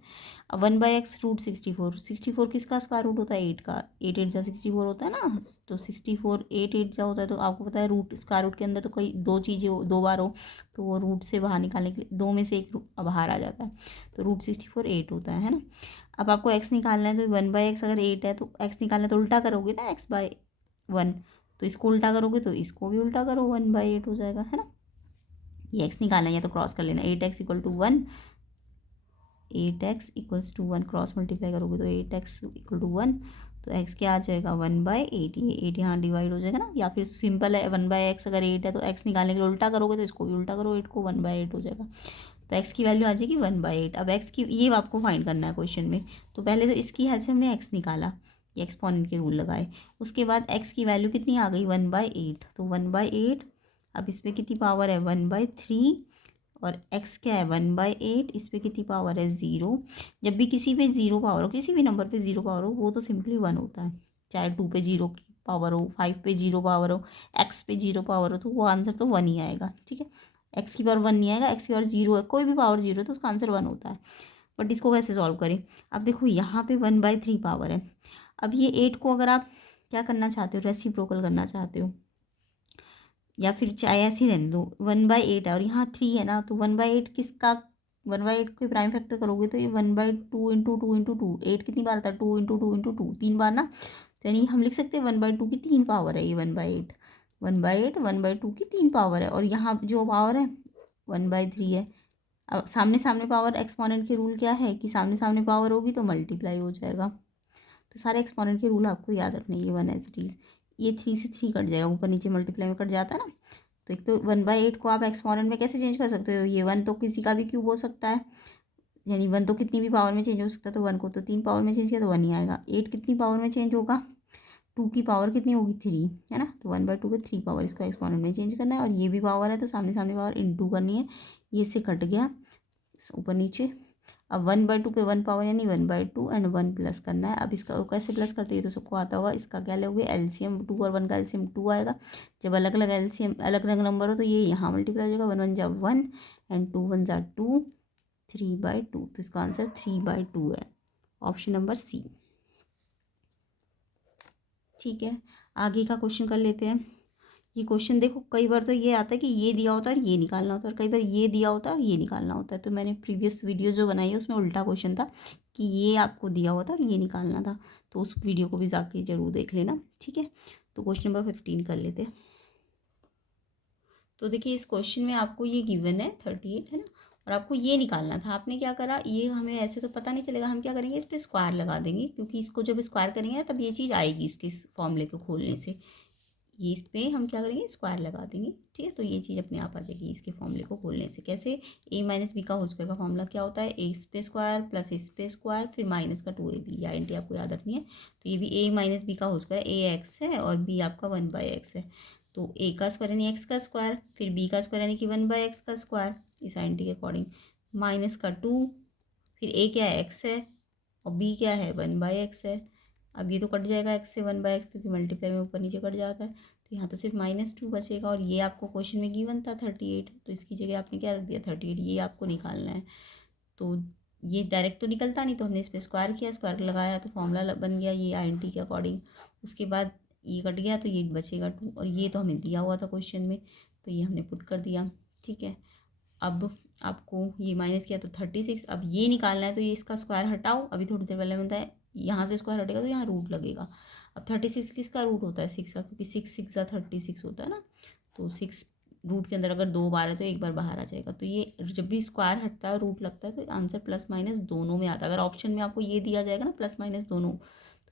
अब 1/x रूट 64 किसका स्क्वायर रूट होता है, 8 का, 8 8 जा 64 होता है ना, तो 64 8 8 जा होता है। तो आपको पता है रूट स्क्वायर रूट के अंदर तो कोई 2 चीज़ें 2 बार हो, तो वो रूट से बाहर निकालने के लिए 2 में से 1 बाहर आ जाता है, तो रूट 64 8 होता है ना। अब आपको x निकालना है, तो 1/x अगर 8 है तो x निकालना है तो उल्टा करोगे ना, x/1, तो इसको उल्टा करोगे तो इसको भी उल्टा करो, 1/8 हो जाएगा, है ना। ये एक्स निकालना है या तो क्रॉस कर लेना, 8x equal to 1, 8x equals to 1 cross multiply करोगे तो 8x इक्वल टू 1, तो x क्या आ जाएगा 1/8, ये 8 यहाँ डिवाइड हो जाएगा ना। या फिर सिंपल है 1/x, अगर 8 है तो x निकालने के लिए उल्टा करोगे तो इसको भी उल्टा करो, 8 को 1/8 हो जाएगा, तो x की वैल्यू आ जाएगी 1/8। अब x की ये आपको फाइंड करना है क्वेश्चन में, तो पहले तो इसकी हेल्प से हमने x निकाला, ये एक्सपोनेंट के रूल लगाए, उसके बाद x की वैल्यू कितनी आ गई 1/8, तो 1/8, अब इस पर कितनी पावर है 1/3, और x क्या है 1/8, इस पर कितनी पावर है 0। जब भी किसी पे 0 पावर हो, किसी भी नंबर पे 0 पावर हो, वो तो सिंपली 1 होता है, चाहे 2 पे 0 की पावर हो, 5 पे 0 पावर हो, x पे 0 पावर हो, तो वो आंसर तो 1 ही आएगा, ठीक है। x की पावर 1 नहीं आएगा, x की पावर 0 है, कोई भी पावर 0 है तो उसका आंसर 1 होता है। बट इसको कैसे सॉल्व करें, अब देखो यहाँ पे 1/3 पावर है, अब ये 8 को अगर आप क्या करना चाहते हो, रेसिप्रोकल करना चाहते हो, या फिर चाहे ऐसे ही रहने दो, 1/8 है और यहाँ 3 है ना, तो 1/8 किसका, 1/8 को प्राइम फैक्टर करोगे तो ये 1/2 इंटू 2 इंटू 2, 8 कितनी बार आता है 2 इंटू 2 इंटू 2, 3 बार ना, तो यानी हम लिख सकते हैं 1/2 की 3 पावर है ये 1/8, 1/2 की 3 पावर है, और यहाँ जो पावर है 1/3 है। अब सामने सामने पावर, एक्सपोनेंट के रूल क्या है कि सामने सामने पावर होगी तो मल्टीप्लाई हो जाएगा, तो सारे एक्सपोनेंट के रूल आपको याद रखने, ये 1 एज इट इज़, ये 3 से 3 कट जाएगा, ऊपर नीचे मल्टीप्लाई में कट जाता है ना, तो एक तो 1/8 को आप एक्सपोनेंट में कैसे चेंज कर सकते हो, ये 1 तो किसी का भी क्यूब हो सकता है, यानी 1 तो कितनी भी पावर में चेंज हो सकता है, तो 1 को तो 3 पावर में चेंज किया तो 1 ही आएगा। 8 कितनी पावर में चेंज होगा, 2 की पावर कितनी होगी 3, है ना, तो 1/2 के 3 पावर, इसको एक्सपोनेंट में चेंज करना है, और ये भी पावर है तो सामने सामने पावर इंटू करनी है, ये से कट गया ऊपर नीचे। अब 1/2 पे 1 पावर यानी 1/2 एंड 1 प्लस करना है। अब इसका कैसे प्लस करते हैं तो सबको आता होगा, इसका क्या लोगे एलसीएम, 2 और 1 का एलसीएम 2 आएगा, जब अलग अलग एलसीएम अलग अलग नंबर हो तो ये यहाँ मल्टीप्लाई हो जाएगा, 1 1 जा 1 एंड 2 1 जा 2, 3/2, तो इसका आंसर 3/2 है, ऑप्शन नंबर सी। ठीक है, आगे का क्वेश्चन कर लेते हैं। ये क्वेश्चन देखो कई बार तो ये आता है कि ये दिया होता है और ये निकालना होता है, और कई बार ये दिया होता है और ये निकालना होता है, तो मैंने प्रीवियस वीडियो जो बनाई है उसमें उल्टा क्वेश्चन था कि ये आपको दिया हुआ था और ये निकालना था, तो उस वीडियो को भी जाके ज़रूर देख लेना, ठीक है। तो क्वेश्चन नंबर 15 कर लेते हैं। तो देखिए इस क्वेश्चन में आपको ये गिवन है 38, है ना, और आपको ये निकालना था, आपने क्या करा, ये हमें ऐसे तो पता नहीं चलेगा, हम क्या करेंगे इस पर स्क्वायर लगा देंगे, क्योंकि इसको जब स्क्वायर करेंगे तब ये चीज़ आएगी इसके फॉर्मूले को खोलने से, ये इस पर हम क्या करेंगे स्क्वायर लगा देंगे, ठीक है, तो ये चीज़ अपने आप आ जाएगी इसके फॉर्मूले को खोलने से। कैसे, a माइनस बी का होल स्क्वायर का फॉर्मूला क्या होता है, ए पे स्क्वायर प्लस इस पे स्क्वायर फिर माइनस का 2ab, या एंटी आपको याद रखनी है, तो ये भी a माइनस बी का होल स्क्वायर, a x है और b आपका 1/x है, तो a का स्क्वायर यानी x का स्क्वायर, फिर b का स्क्वायर यानी कि 1/x का स्क्वायर, इस आंटी के अकॉर्डिंग, माइनस का 2, फिर a क्या है x है और b क्या है 1/x है। अब ये तो कट जाएगा x से 1/x, क्योंकि मल्टीप्लाई में ऊपर नीचे कट जाता है, तो यहाँ तो सिर्फ -2 बचेगा, और ये आपको क्वेश्चन में गिवन था 38, तो इसकी जगह आपने क्या रख दिया 38, ये आपको निकालना है। तो ये डायरेक्ट तो निकलता नहीं, तो हमने इस पर स्क्वायर किया, स्क्वायर लगाया तो फॉर्मूला बन गया ये आईएनटी के अकॉर्डिंग, उसके बाद ये कट गया तो ये बचेगा 2, और ये तो हमें दिया हुआ था क्वेश्चन में, तो ये हमने पुट कर दिया, ठीक है। अब आपको ये माइनस किया तो 36, अब ये निकालना है तो ये इसका स्क्वायर हटाओ, अभी थोड़ी देर पहले बनता है, यहाँ से स्क्वायर हटेगा तो यहाँ रूट लगेगा। अब 36 किसका रूट होता है 6 का, क्योंकि 6 6 का 36 होता है ना, तो 6 रूट के अंदर अगर 2 बार है तो एक बार बाहर आ जाएगा, तो ये जब भी स्क्वायर हटता है रूट लगता है तो आंसर प्लस माइनस दोनों में आता है। अगर ऑप्शन में आपको ये दिया जाएगा ना प्लस माइनस दोनों,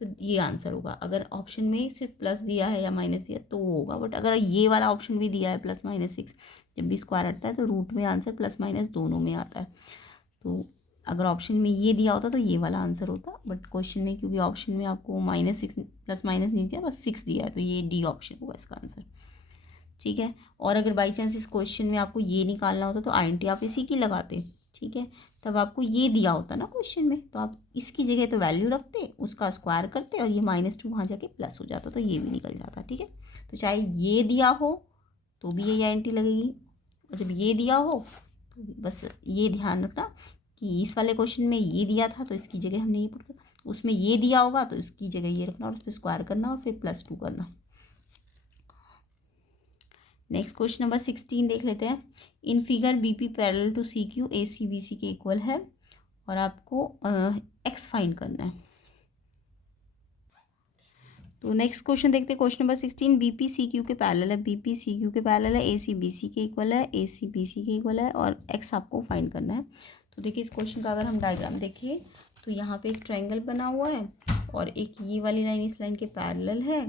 तो ये आंसर होगा। अगर ऑप्शन में सिर्फ प्लस दिया है या माइनस दिया तो वो होगा, बट अगर ये वाला ऑप्शन भी दिया है +-6, जब भी स्क्वायर हटता है तो रूट में आंसर प्लस माइनस दोनों में आता है। तो अगर ऑप्शन में ये दिया होता तो ये वाला आंसर होता, बट क्वेश्चन में क्योंकि ऑप्शन में आपको -6 प्लस माइनस नहीं दिया, बस 6 दिया है, तो ये डी ऑप्शन होगा इसका आंसर, ठीक है। और अगर बाई चांस इस क्वेश्चन में आपको ये निकालना होता तो आईएनटी आप इसी की लगाते, ठीक है, तब आपको ये दिया होता ना क्वेश्चन में, तो आप इसकी जगह तो वैल्यू रखते, उसका स्क्वायर करते और ये -2 वहाँ जाके प्लस हो जाता, तो ये भी निकल जाता, ठीक है। तो चाहे ये दिया हो तो भी ये आईएनटी लगेगी, और जब ये दिया हो तो बस ये ध्यान रखना कि इस वाले क्वेश्चन में ये दिया था तो इसकी जगह हमने ये पुट कर, उसमें ये दिया होगा तो इसकी जगह ये रखना और उस पर स्क्वायर करना और फिर +2 करना। नेक्स्ट क्वेश्चन नंबर 16 देख लेते हैं। In figure BP parallel to C Q A C B C के इक्वल है और आपको एक्स फाइंड करना है। तो नेक्स्ट क्वेश्चन देखते हैं, question number 16, B P C Q के पैरेलल है, बी पी सी क्यू के पैरेलल है, ए सी बी सी के इक्वल है, ए सी बी सी के इक्वल है और एक्स आपको फाइंड करना है। तो देखिए इस क्वेश्चन का अगर हम डायग्राम देखिए तो यहाँ पे एक ट्रायंगल बना हुआ है और एक ये वाली लाइन इस लाइन के पैरेलल है,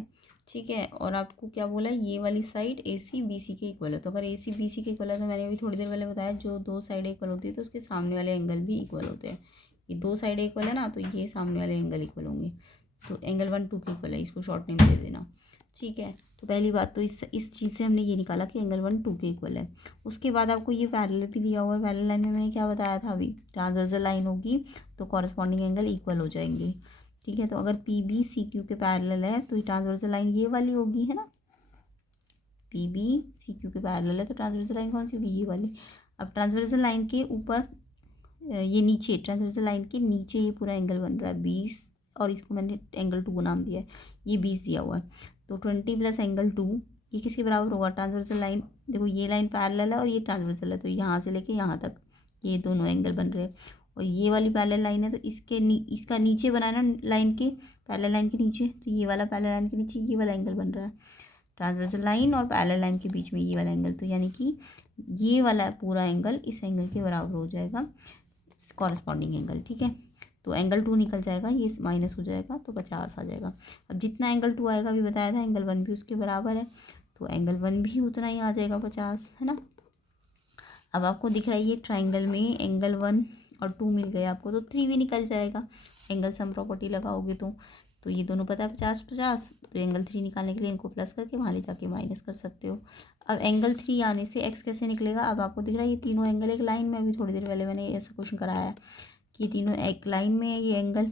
ठीक है। और आपको क्या बोला है, ये वाली साइड ए सी बी सी के इक्वल है। तो अगर ए सी बी सी के इक्वल है तो मैंने अभी थोड़ी देर पहले बताया जो दो साइड इक्वल होती है तो उसके सामने वाले एंगल भी इक्वल होते हैं। ये दो साइड इक्वल है ना, तो ये सामने वाले एंगल इक्वल होंगे। तो एंगल 1 2 के इक्वल है, इसको शॉर्ट नेम दे देना, ठीक है। तो पहली बात तो इस चीज़ से हमने ये निकाला कि एंगल 1 2 के इक्वल है। उसके बाद आपको ये पैरेलल भी दिया हुआ है, पैरेलल लाइन में मैंने क्या बताया था अभी, ट्रांसवर्सल लाइन होगी तो कॉरस्पॉन्डिंग एंगल इक्वल हो जाएंगे, ठीक है। तो अगर पी बी सी क्यू के पैरेलल है तो ट्रांसवर्सल लाइन ये वाली होगी, है ना, पी बी सी क्यू के पैरेलल है तो ट्रांसवर्सल लाइन कौन सी होगी, ये वाली। अब ट्रांसवर्सल लाइन के ऊपर ये नीचे, ट्रांसवर्सल लाइन के नीचे ये पूरा एंगल बन रहा है 20 और इसको मैंने एंगल 2 नाम दिया है, ये 20 दिया हुआ है। तो 20 प्लस एंगल 2 ये किसके बराबर होगा, ट्रांसवर्सल लाइन, देखो ये लाइन पैरेलल है और ये ट्रांसवर्सल है तो यहाँ से लेके यहाँ तक ये दोनों एंगल बन रहे हैं। और ये वाली पैरेलल लाइन है तो इसका नीचे बनाना लाइन के, पैरेलल लाइन के नीचे, तो ये वाला पैरेलल लाइन के नीचे ये वाला एंगल बन रहा है ट्रांसवर्सल लाइन और पैरेलल लाइन के बीच में ये वाला एंगल। तो यानी कि ये वाला पूरा एंगल इस एंगल के बराबर हो जाएगा कॉरस्पॉन्डिंग एंगल, ठीक है। तो एंगल 2 निकल जाएगा, ये माइनस हो जाएगा तो 50 आ जाएगा। अब जितना एंगल 2 आएगा अभी बताया था एंगल 1 भी उसके बराबर है तो एंगल 1 भी उतना ही आ जाएगा 50, है ना। अब आपको दिख रहा है ये ट्राइंगल में एंगल 1 और 2 मिल गए आपको तो 3 भी निकल जाएगा, एंगल सम प्रॉपर्टी लगाओगे तो ये दोनों पता है 50 50, तो एंगल 3 निकालने के लिए इनको प्लस करके वहाँ ले जाके माइनस कर सकते हो। अब एंगल 3 आने से एक्स कैसे निकलेगा, अब आपको दिख रहा है ये तीनों एंगल एक लाइन में, अभी थोड़ी देर पहले मैंने ऐसा क्वेश्चन कराया है कि तीनों एक लाइन में है ये एंगल,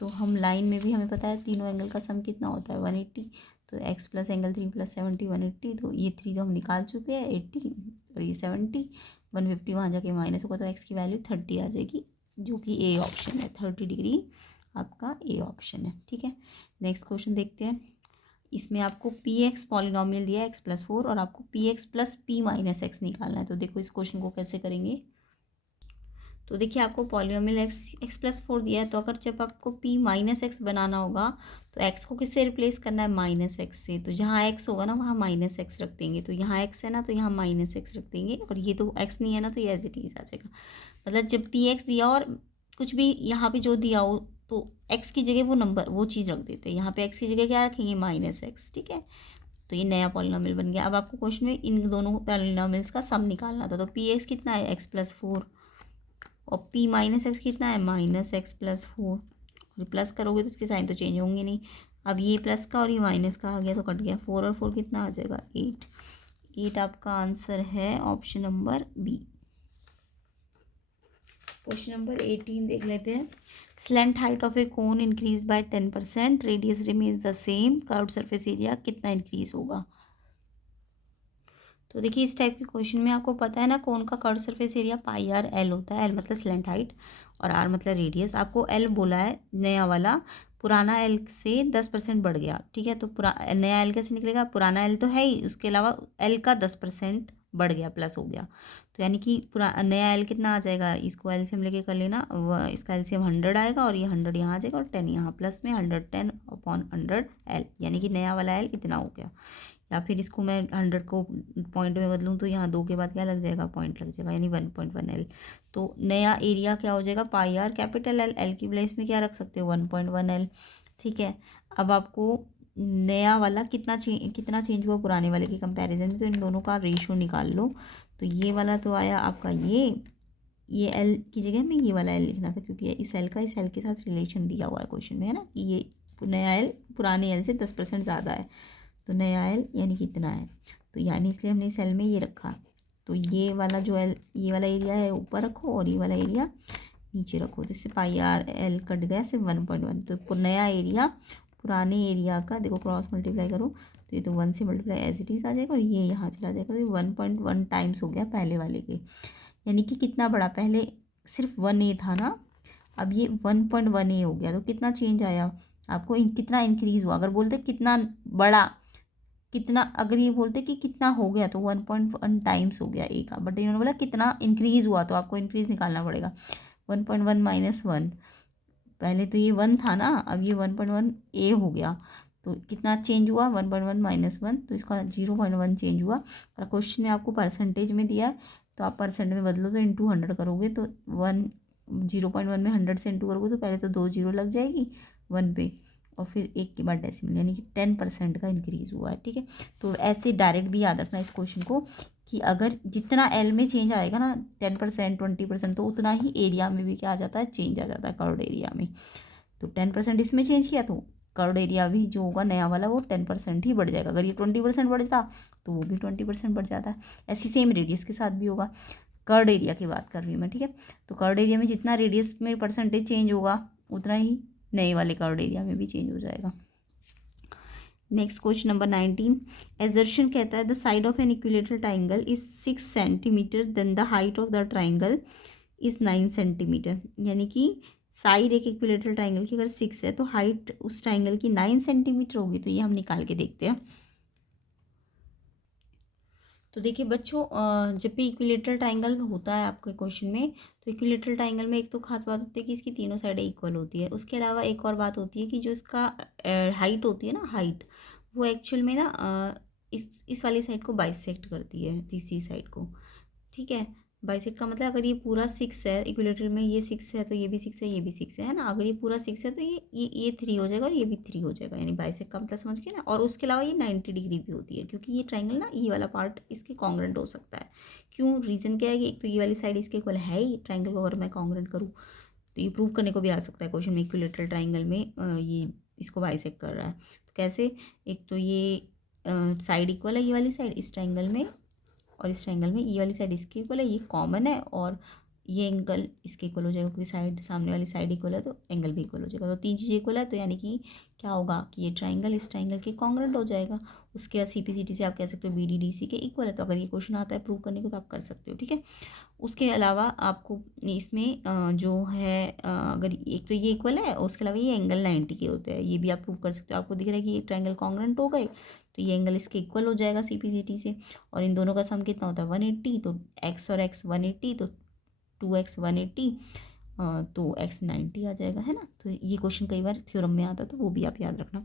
तो हम लाइन में भी हमें पता है तीनों एंगल का सम कितना होता है 180, तो एक्स प्लस एंगल 3 प्लस 70 180, तो ये 3 तो हम निकाल चुके हैं 80 और ये 70 150 वहाँ जाके माइनस होगा तो एक्स की वैल्यू 30 आ जाएगी, जो कि ए ऑप्शन है, 30 डिग्री आपका ए ऑप्शन है, ठीक है। नेक्स्ट क्वेश्चन देखते हैं, इसमें आपको पी एक्स पॉलिनॉमियल दिया है x+4 और आपको P x plus P minus x निकालना है। तो देखो इस क्वेश्चन को कैसे करेंगे, तो देखिए आपको पॉलिनॉमियल x+4 दिया है तो अगर जब आपको p माइनस एक्स बनाना होगा तो x को किससे रिप्लेस करना है, माइनस एक्स से। तो जहाँ x होगा ना वहाँ माइनस एक्स रख देंगे, तो यहाँ x है ना तो यहाँ माइनस एक्स रख देंगे और ये तो x नहीं है ना तो ये एज इट इज आ जाएगा। मतलब जब पी एक्स दिया और कुछ भी यहाँ पे जो दिया हो तो x की जगह वो नंबर वो चीज़ रख देते हैं, यहाँ पे x की जगह क्या रखेंगे, माइनस एक्स, ठीक है। तो ये नया पॉलिनॉमियल बन गया। अब आपको क्वेश्चन में इन दोनों पॉलिनॉमियल्स का सम निकालना था, तो पी एक्स कितना है x+4 और p माइनस एक्स कितना है -x+4, और प्लस करोगे तो इसके साइन तो चेंज होंगे नहीं। अब ये प्लस का और ये माइनस का आ गया तो कट गया, 4 और 4 कितना आ जाएगा 8 आपका आंसर है option number B. Question number 18 देख लेते हैं, slant height of a cone increase by 10%, radius remains the same, curved surface area कितना इंक्रीज होगा। तो देखिए इस टाइप के क्वेश्चन में आपको पता है ना कोन का curve surface area pi R L होता है, एल मतलब स्लेंट हाइट और आर मतलब रेडियस। आपको एल बोला है नया वाला, पुराना एल से 10% बढ़ गया, ठीक है। तो नया एल कैसे निकलेगा, पुराना एल तो है ही, उसके अलावा एल का 10% बढ़ गया, प्लस हो गया, तो यानी कि नया एल कितना आ जाएगा, इसको एलसीएम लेके कर लेना, इसका एलसीएम 100 आएगा और ये 100 यहाँ आ जाएगा और 10 यहाँ, प्लस में 110/100 एल, यानी कि नया वाला एल इतना हो गया। या फिर इसको मैं 100 को पॉइंट में बदलूँ तो यहाँ 2 के बाद क्या लग जाएगा, पॉइंट लग जाएगा, यानी 1.1 एल। तो नया एरिया क्या हो जाएगा, पाई आर कैपिटल एल, एल की प्लेस में क्या रख सकते हो 1.1 एल, ठीक है। अब आपको नया वाला कितना चेंज हुआ पुराने वाले के कंपैरिजन में, तो इन दोनों का रेशियो निकाल लो। तो ये वाला तो आया आपका ये एल की जगह में ये वाला एल लिखना था, क्योंकि इस एल के साथ रिलेशन दिया हुआ है क्वेश्चन में, है ना, कि ये नया एल पुराने एल से 10% ज़्यादा है, तो नया एल यानी कितना है, तो यानी इसलिए हमने इस एल में ये रखा। तो ये वाला जो एल ये वाला एरिया है ऊपर रखो और ये वाला एरिया नीचे रखो, तो इससे पाई आर एल कट गया, सिर्फ 1.1। तो नया एरिया पुराने एरिया का देखो क्रॉस मल्टीप्लाई करो तो ये तो 1 से मल्टीप्लाई एज इट इज आ जाएगा और ये यहाँ चला जाएगा, तो ये 1.1 टाइम्स हो गया पहले वाले के, यानी कि कितना बड़ा, पहले सिर्फ 1a था ना, अब ये 1.1a हो गया, तो कितना चेंज आया आपको, कितना इंक्रीज हुआ। अगर बोलते कितना बड़ा, कितना, अगर ये बोलते कि कितना हो गया तो 1.1 टाइम्स हो गया ए का, बट इन्होंने बोला कितना इंक्रीज हुआ, तो आपको इंक्रीज निकालना पड़ेगा। 1.1 - 1, पहले तो ये 1 था ना, अब ये 1.1 ए हो गया, तो कितना चेंज हुआ 1.1 -1, तो इसका 0.1 चेंज हुआ। और क्वेश्चन में आपको परसेंटेज में दिया है, तो आप परसेंट में बदलो तो इंटू 100 करोगे तो 0.1 में 100 से इंटू करोगे तो पहले तो 2 जीरो लग जाएगी 1 पे, और फिर 1 के बाद डेसिमल, यानी कि 10% का इंक्रीज़ हुआ है। ठीक है, तो ऐसे डायरेक्ट भी याद रखना इस क्वेश्चन को कि अगर जितना एल में चेंज आएगा ना 10% 20%, तो उतना ही एरिया में भी क्या आ जाता है, चेंज आ जाता है कर्व्ड एरिया में। तो 10% इसमें चेंज किया तो कर्व्ड एरिया भी जो होगा नया वाला वो 10% ही बढ़ जाएगा। अगर ये 20% बढ़ जाता तो वो भी 20% बढ़ जाता है। ऐसी सेम रेडियस के साथ भी होगा। कर्व्ड एरिया की बात कर रही हूँ मैं, ठीक है। तो कर्व्ड एरिया में जितना रेडियस में परसेंटेज चेंज होगा उतना ही नए वाले कर्व्ड एरिया में भी चेंज हो जाएगा। नेक्स्ट क्वेश्चन नंबर 19, एजर्शन कहता है the side of an equilateral triangle is 6 centimetre then the height of the triangle is 9 centimetre. यानी कि साइड एक इक्विलेटरल ट्राइंगल की अगर 6 है तो हाइट उस ट्राइंगल की 9 सेंटीमीटर होगी। तो ये हम निकाल के देखते हैं। तो देखिए बच्चों, जब भी इक्विलेटरल ट्राइंगल होता है आपके क्वेश्चन में, तो इक्विलेटरल ट्राइंगल में एक तो खास बात होती है कि इसकी तीनों साइडें इक्वल होती है। उसके अलावा एक और बात होती है कि जो इसका हाइट होती है ना, हाइट वो एक्चुअल में ना इस वाली साइड को बाइसेक्ट करती है, तीसरी साइड को। ठीक है, बाइसेक्ट का मतलब अगर ये पूरा 6 है इक्विलेटरल में, ये 6 है तो ये भी 6 है, ये भी 6 है ना। अगर ये पूरा 6 है तो ये 3 हो जाएगा और ये भी 3 हो जाएगा, यानी बाइसेक्ट का मतलब समझ गए ना। और उसके अलावा ये 90 डिग्री भी होती है, क्योंकि ये ट्राइंगल ना ये वाला पार्ट इसके कॉन्ग्रेंट हो सकता है। क्यों, रीज़न क्या है कि एक तो ये वाली साइड इसके इक्वल है ही ट्राइंगल को, अगर मैं कॉन्ग्रेंट करूँ तो ये प्रूव करने को भी आ सकता है क्वेश्चन में, इक्विलेटरल ट्राइंगल में ये इसको बाइसेक्ट कर रहा है। तो कैसे, एक तो ये साइड इक्वल है ये वाली साइड इस ट्राइंगल में, और इस ट्राइंगल में ये वाली साइड इसके इक्वल है, ये कॉमन है, और ये एंगल इसके इक्वल हो जाएगा क्योंकि साइड सामने वाली साइड इक्वल है तो एंगल भी इक्वल हो जाएगा। तो तीन चीज़ें इक्वल है तो यानी कि क्या होगा कि ये ट्राइंगल इस ट्राइंगल के कॉन्ग्रेंट हो जाएगा। उसके बाद CPCT से आप कह सकते हो BDDC के इक्वल है। तो अगर ये क्वेश्चन आता है प्रूव करने को तो आप कर सकते हो, ठीक है। उसके अलावा आपको इसमें जो है अगर एक तो ये इक्वल है, उसके अलावा ये एंगल 90 के होते हैं, ये भी आप प्रूव कर सकते हो। आपको दिख रहा है कि ये ट्राइंगल कॉन्ग्रेंट हो गए तो ये एंगल इसके इक्वल हो जाएगा CPCT से। और इन दोनों का सम कितना होता है 180, तो x और x 180, तो 2x 180, तो x 90 आ जाएगा, है ना। तो ये क्वेश्चन कई बार थ्योरम में आता है तो वो भी आप याद रखना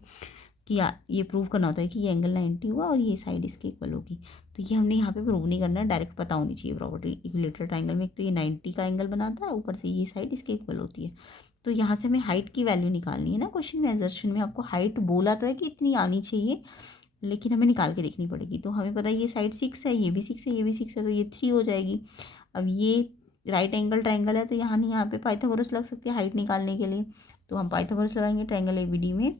कि ये प्रूव करना होता है कि ये एंगल 90 हुआ और ये साइड इसके इक्वल होगी। तो ये हमने यहाँ पे प्रूव नहीं करना है, डायरेक्ट पता होनी चाहिए प्रॉपर्टी। इक्विलेटरल ट्राइंगल में एक तो ये 90 का एंगल बनाता है, ऊपर से ये साइड इसके इक्वल होती है। तो यहाँ से हमें हाइट की वैल्यू निकालनी है ना। क्वेश्चन में एजर्शन में आपको हाइट बोला तो है कि इतनी आनी चाहिए, लेकिन हमें निकाल के देखनी पड़ेगी। तो हमें पता है ये साइड 6 है, ये भी 6 है, ये भी 6 है, तो ये 3 हो जाएगी। अब ये राइट एंगल ट्राइंगल है तो यहाँ नहीं, यहाँ पे पाइथागोरस लग सकती है हाइट निकालने के लिए। तो हम पाइथागोरस लगाएंगे ट्राइंगल ABD में।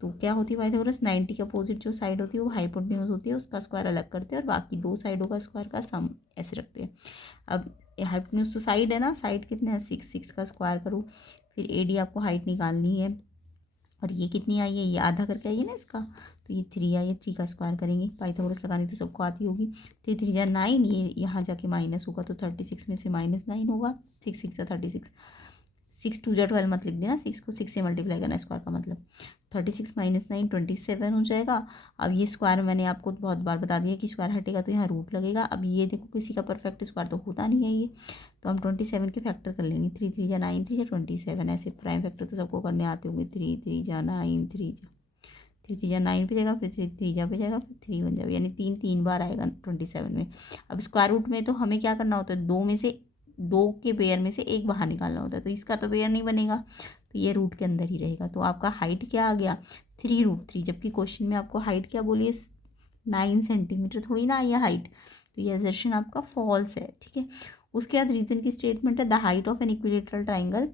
तो क्या होती है पाइथागोरस, 90 के अपोजिट जो साइड होती है वो हाइपोटेन्यूज होती है, उसका स्क्वायर अलग करते हैं और बाकी दो साइडों का स्क्वायर का सम ऐसे रखते हैं। अब हाइपोटेन्यूज तो साइड है ना, साइड कितने हैं 6 का स्क्वायर करो, फिर AD आपको हाइट निकालनी है। और ये कितनी आई है, ये आधा करके आई है ना इसका, तो ये 3 आई है, 3 का स्क्वायर करेंगे। पाइथागोरस लगानी तो सबको आती होगी। 3 3 जा 9, ये यहाँ जाके माइनस होगा तो 36 में से -9 होगा। 6 6 जा 36, 6 2 जा 12 मत लिख देना, 6 को 6 से मल्टीप्लाई करना स्क्वायर का मतलब। 36 -9 27 हो जाएगा। अब ये स्क्वायर मैंने आपको बहुत बार बता दिया कि स्क्वायर हटेगा तो यहाँ रूट लगेगा। अब ये देखो किसी का परफेक्ट स्क्वायर तो होता नहीं है ये, तो हम 27 के फैक्टर कर लेंगे। 3 3 जा 9, 3 जा 27, ऐसे प्राइम फैक्टर तो सबको करने आते होंगे। 3 3 जा 9, 3 3 जा 9 पे जाएगा, फिर 3 3 जा पे जाएगा, फिर 3 बन जाएगा, यानी 3 बार आएगा 27 में। अब स्क्वायर रूट में तो हमें क्या करना होता है, दो के पेयर में से एक बाहर निकालना होता है। तो इसका तो पेयर नहीं बनेगा, तो ये रूट के अंदर ही रहेगा। तो आपका हाइट क्या आ गया 3√3, जबकि क्वेश्चन में आपको हाइट क्या बोलिए 9 सेंटीमीटर थोड़ी ना आई है हाइट। तो ये असर्शन आपका फॉल्स है, ठीक है। उसके बाद रीजन की स्टेटमेंट है the height of an equilateral triangle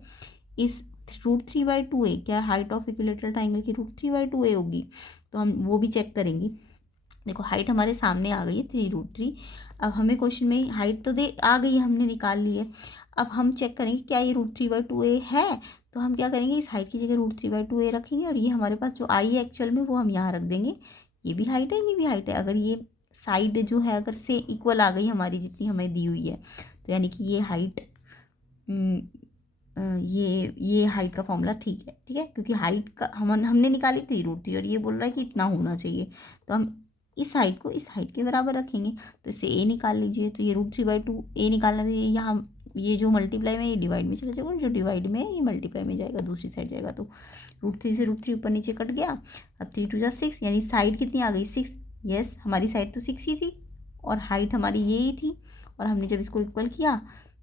इस √3/2a। क्या हाइट ऑफ इक्विलेटरल ट्राइंगल की √3/2a होगी, तो हम वो भी चेक करेंगे। देखो हाइट हमारे सामने आ गई है 3√3। अब हमें क्वेश्चन में हाइट तो आ गई है, हमने निकाल ली है। अब हम चेक करेंगे क्या ये √3/2a है। तो हम क्या करेंगे, इस हाइट की जगह √3/2a रखेंगे और ये हमारे पास जो आई है एक्चुअल में वो हम यहाँ रख देंगे। ये भी हाइट है, ये भी हाइट है। अगर ये साइड जो है अगर से इक्वल आ गई हमारी जितनी हमें दी हुई है, तो यानी कि ये हाइट ये हाइट का फॉर्मूला ठीक है, ठीक है। क्योंकि हाइट का हमने निकाली 3√3 और ये बोल रहा है कि इतना होना चाहिए, तो हम इस हाइट को इस हाइट के बराबर रखेंगे। तो इससे a निकाल लीजिए, तो ये √3/2 a निकालना, तो ये यहाँ ये जो मल्टीप्लाई में ये डिवाइड में चला जाएगा, जो डिवाइड में ये मल्टीप्लाई में जाएगा, दूसरी साइड जाएगा। तो √3 से √3 ऊपर नीचे कट गया। अब 3 2 जा 6, यानी साइड कितनी आ गई 6। यस, हमारी साइड तो 6 ही थी और हाइट हमारी ये ही थी, और हमने जब इसको इक्वल किया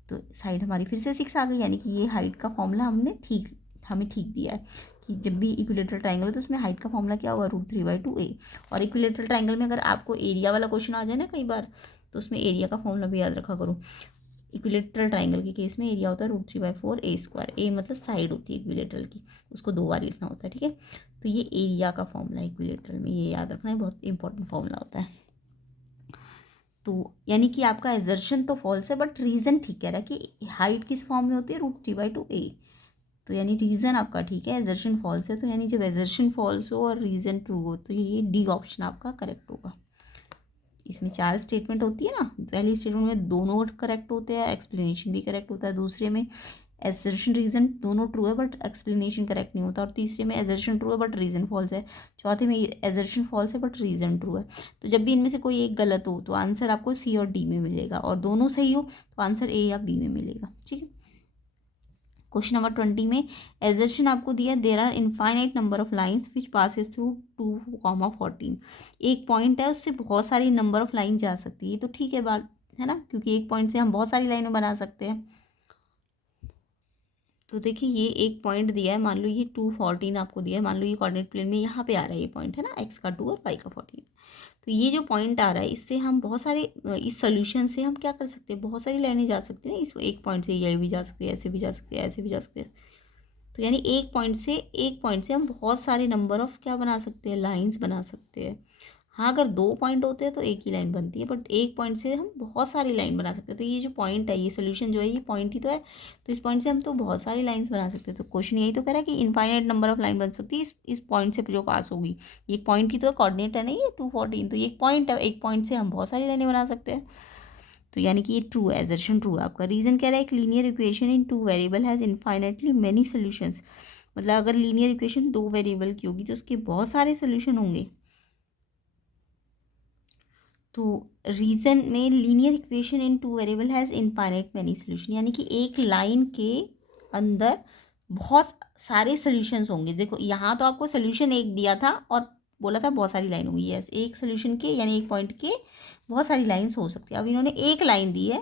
तो साइड हमारी फिर से 6 आ गई। यानी कि ये हाइट का फॉर्मूला हमें ठीक दिया है कि जब भी इक्विलेटरल ट्राइंगल हो तो उसमें हाइट का फॉर्मूला क्या होगा, √3/2a। और इक्विलेटरल ट्राइंगल में अगर आपको एरिया वाला क्वेश्चन आ जाए ना कई बार, तो उसमें एरिया का फॉर्मूला भी याद रखा करो। इक्विलेटरल ट्राइंगल के केस में एरिया होता है √3/4a²। ए मतलब साइड होती है इक्विलेटरल की, उसको 2 बार लिखना होता है, ठीक है। तो ये एरिया का फॉर्मूला है इक्विलेटरल में, ये याद रखना है, बहुत इंपॉर्टेंट फॉर्मूला होता है। तो यानी कि आपका एजर्शन तो फॉल्स है, बट रीज़न ठीक कह रहा है कि हाइट किस फॉर्म में होती है, √3/2a। तो यानी रीज़न आपका ठीक है, एजर्शन फॉल्स है। तो यानी जब एजर्शन फॉल्स हो और रीज़न ट्रू हो तो ये डी ऑप्शन आपका करेक्ट होगा। इसमें 4 स्टेटमेंट होती है ना, पहली स्टेटमेंट में दोनों करेक्ट होते हैं, एक्सप्लेनेशन भी करेक्ट होता है। दूसरे में एजर्शन रीज़न दोनों ट्रू है बट एक्सप्लेनेशन करेक्ट नहीं होता। और तीसरे में एजर्शन ट्रू है बट रीज़न फॉल्स है। चौथे में एजर्शन फॉल्स है बट रीज़न ट्रू है। तो जब भी इनमें से कोई एक गलत हो तो आंसर आपको सी और डी में मिलेगा, और दोनों सही हो तो आंसर ए या बी में मिलेगा, ठीक है। क्वेश्चन नंबर 20 में एजर्शन आपको दिया, there are infinite number of lines which passes through 2, 14। एक पॉइंट है, उससे बहुत सारी नंबर ऑफ लाइन जा सकती है। तो ठीक है बात है ना, क्योंकि एक पॉइंट से हम बहुत सारी लाइनें बना सकते हैं। तो देखिए ये एक पॉइंट दिया है, मान लो ये 2, 14 आपको दिया है, मान लो ये कोऑर्डिनेट प्लेन में यहाँ पे आ रहा है ये पॉइंट, है ना, x का 2 और y का 14। तो ये जो पॉइंट आ रहा है इससे हम बहुत सारे इस सोल्यूशन से हम क्या कर सकते हैं, बहुत सारी लाइनें जा सकती हैं ना, इस एक पॉइंट से ये भी जा सकती है, ऐसे भी जा सकते हैं, ऐसे भी जा सकते हैं। तो यानी एक पॉइंट से हम बहुत सारे नंबर ऑफ क्या बना सकते हैं, लाइंस बना सकते हैं। हाँ, अगर 2 पॉइंट होते हैं तो एक ही लाइन बनती है, बट एक पॉइंट से हम बहुत सारी लाइन बना सकते हैं। तो ये जो पॉइंट है, ये सोल्यूशन जो है ये पॉइंट ही तो है, तो इस पॉइंट से हम तो बहुत सारी लाइंस बना सकते हैं। तो क्वेश्चन यही तो कह रहा है कि इनफाइनाइट नंबर ऑफ लाइन बन सकती है इस पॉइंट से जो पास होगी। एक पॉइंट की तो कोऑर्डिनेट है नहीं ये 2, 14, तो ये एक पॉइंट है, एक पॉइंट से हम बहुत सारी लाइनें बना सकते हैं। तो यानी कि ये ट्रू है, एजर्शन ट्रू है आपका। रीजन कह रहा है एक linear equation in 2 variable has infinitely many solutions. मतलब अगर लीनियर इक्वेशन 2 वेरिएबल की होगी तो उसके बहुत सारे सोल्यूशन होंगे। तो रीजन में linear equation in 2 variable has infinite many solution, यानी कि एक लाइन के अंदर बहुत सारे सोल्यूशंस होंगे। देखो यहाँ तो आपको सोल्यूशन एक दिया था और बोला था बहुत सारी लाइन होगी। यस, एक सोल्यूशन के यानी एक पॉइंट के बहुत सारी लाइन्स हो सकती है। अब इन्होंने एक लाइन दी है,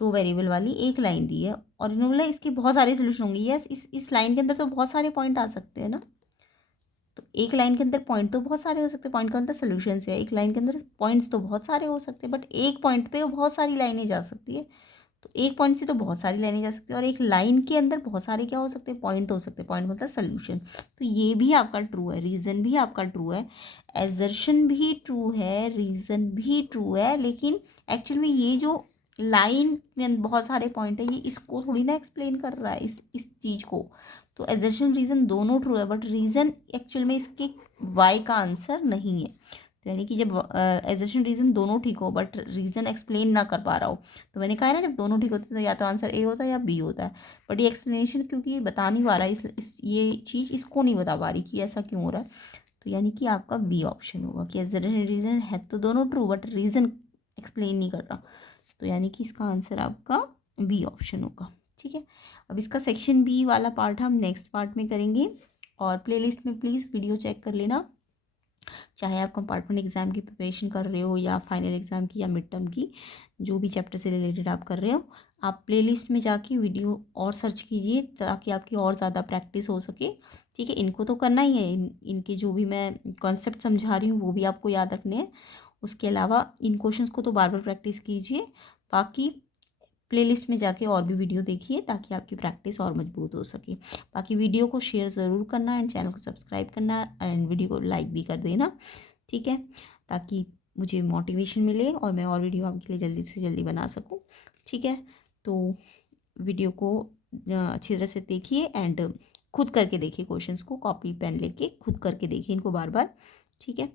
2 वेरिएबल वाली एक लाइन दी है, और इन्होंने बोला इसके बहुत सारे सोल्यूशन होंगे। यस, इस लाइन के अंदर तो बहुत सारे पॉइंट आ सकते हैं ना। तो एक लाइन के अंदर पॉइंट तो बहुत सारे हो सकते हैं, पॉइंट का अंदर सोल्यूशंस है। एक लाइन के अंदर पॉइंट्स तो बहुत सारे हो सकते हैं, बट एक पॉइंट पे बहुत सारी लाइनें जा सकती है। तो एक पॉइंट से तो बहुत सारी लाइनें जा सकती है, और एक लाइन के अंदर बहुत सारे क्या हो सकते हैं, पॉइंट हो सकते हैं। पॉइंट मतलब सोल्यूशन। तो ये भी आपका ट्रू है, रीज़न भी आपका ट्रू है, एजर्शन भी ट्रू है, रीज़न भी ट्रू है। लेकिन एक्चुअल में ये जो लाइन में बहुत सारे पॉइंट है, ये इसको थोड़ी ना एक्सप्लेन कर रहा है, इस चीज़ को। तो एजर्शन रीज़न दोनों ट्रू है, बट रीज़न एक्चुअल में इसके वाई का आंसर नहीं है। तो यानी कि जब एजर्शन रीज़न दोनों ठीक हो बट रीज़न एक्सप्लेन ना कर पा रहा हो, तो मैंने कहा है ना जब दोनों ठीक होते हैं तो या तो आंसर ए होता है या बी होता है। बट ये एक्सप्लेनेशन क्योंकि ये बता नहीं पा रहा है, ये चीज़ इसको नहीं बता पा रही कि ऐसा क्यों हो रहा है। तो यानी कि आपका बी ऑप्शन होगा कि एजर्शन रीज़न है तो दोनों ट्रू, बट रीज़न एक्सप्लेन नहीं कर रहा। तो यानी कि इसका आंसर आपका बी ऑप्शन होगा, ठीक है। अब इसका सेक्शन बी वाला पार्ट हम नेक्स्ट पार्ट में करेंगे, और प्लेलिस्ट में प्लीज़ वीडियो चेक कर लेना, चाहे आप कंपार्टमेंट एग्ज़ाम की प्रिपरेशन कर रहे हो या फाइनल एग्ज़ाम की या मिड टर्म की, जो भी चैप्टर से रिलेटेड आप कर रहे हो, आप प्लेलिस्ट में जाके वीडियो और सर्च कीजिए ताकि आपकी और ज़्यादा प्रैक्टिस हो सके, ठीक है। इनको तो करना ही है, इनके जो भी मैं कॉन्सेप्ट समझा रही हूँ वो भी आपको याद रखने हैं। उसके अलावा इन क्वेश्चंस को तो बार बार प्रैक्टिस कीजिए। बाकी प्लेलिस्ट में जाके और भी वीडियो देखिए ताकि आपकी प्रैक्टिस और मजबूत हो सके। बाकी वीडियो को शेयर ज़रूर करना एंड चैनल को सब्सक्राइब करना एंड वीडियो को लाइक भी कर देना, ठीक है, ताकि मुझे मोटिवेशन मिले और मैं और वीडियो आपके लिए जल्दी से जल्दी बना सकूं, ठीक है। तो वीडियो को अच्छी तरह से देखिए एंड खुद करके देखिए, क्वेश्चंस को कॉपी पेन लेके खुद करके देखिए इनको बार बार, ठीक है।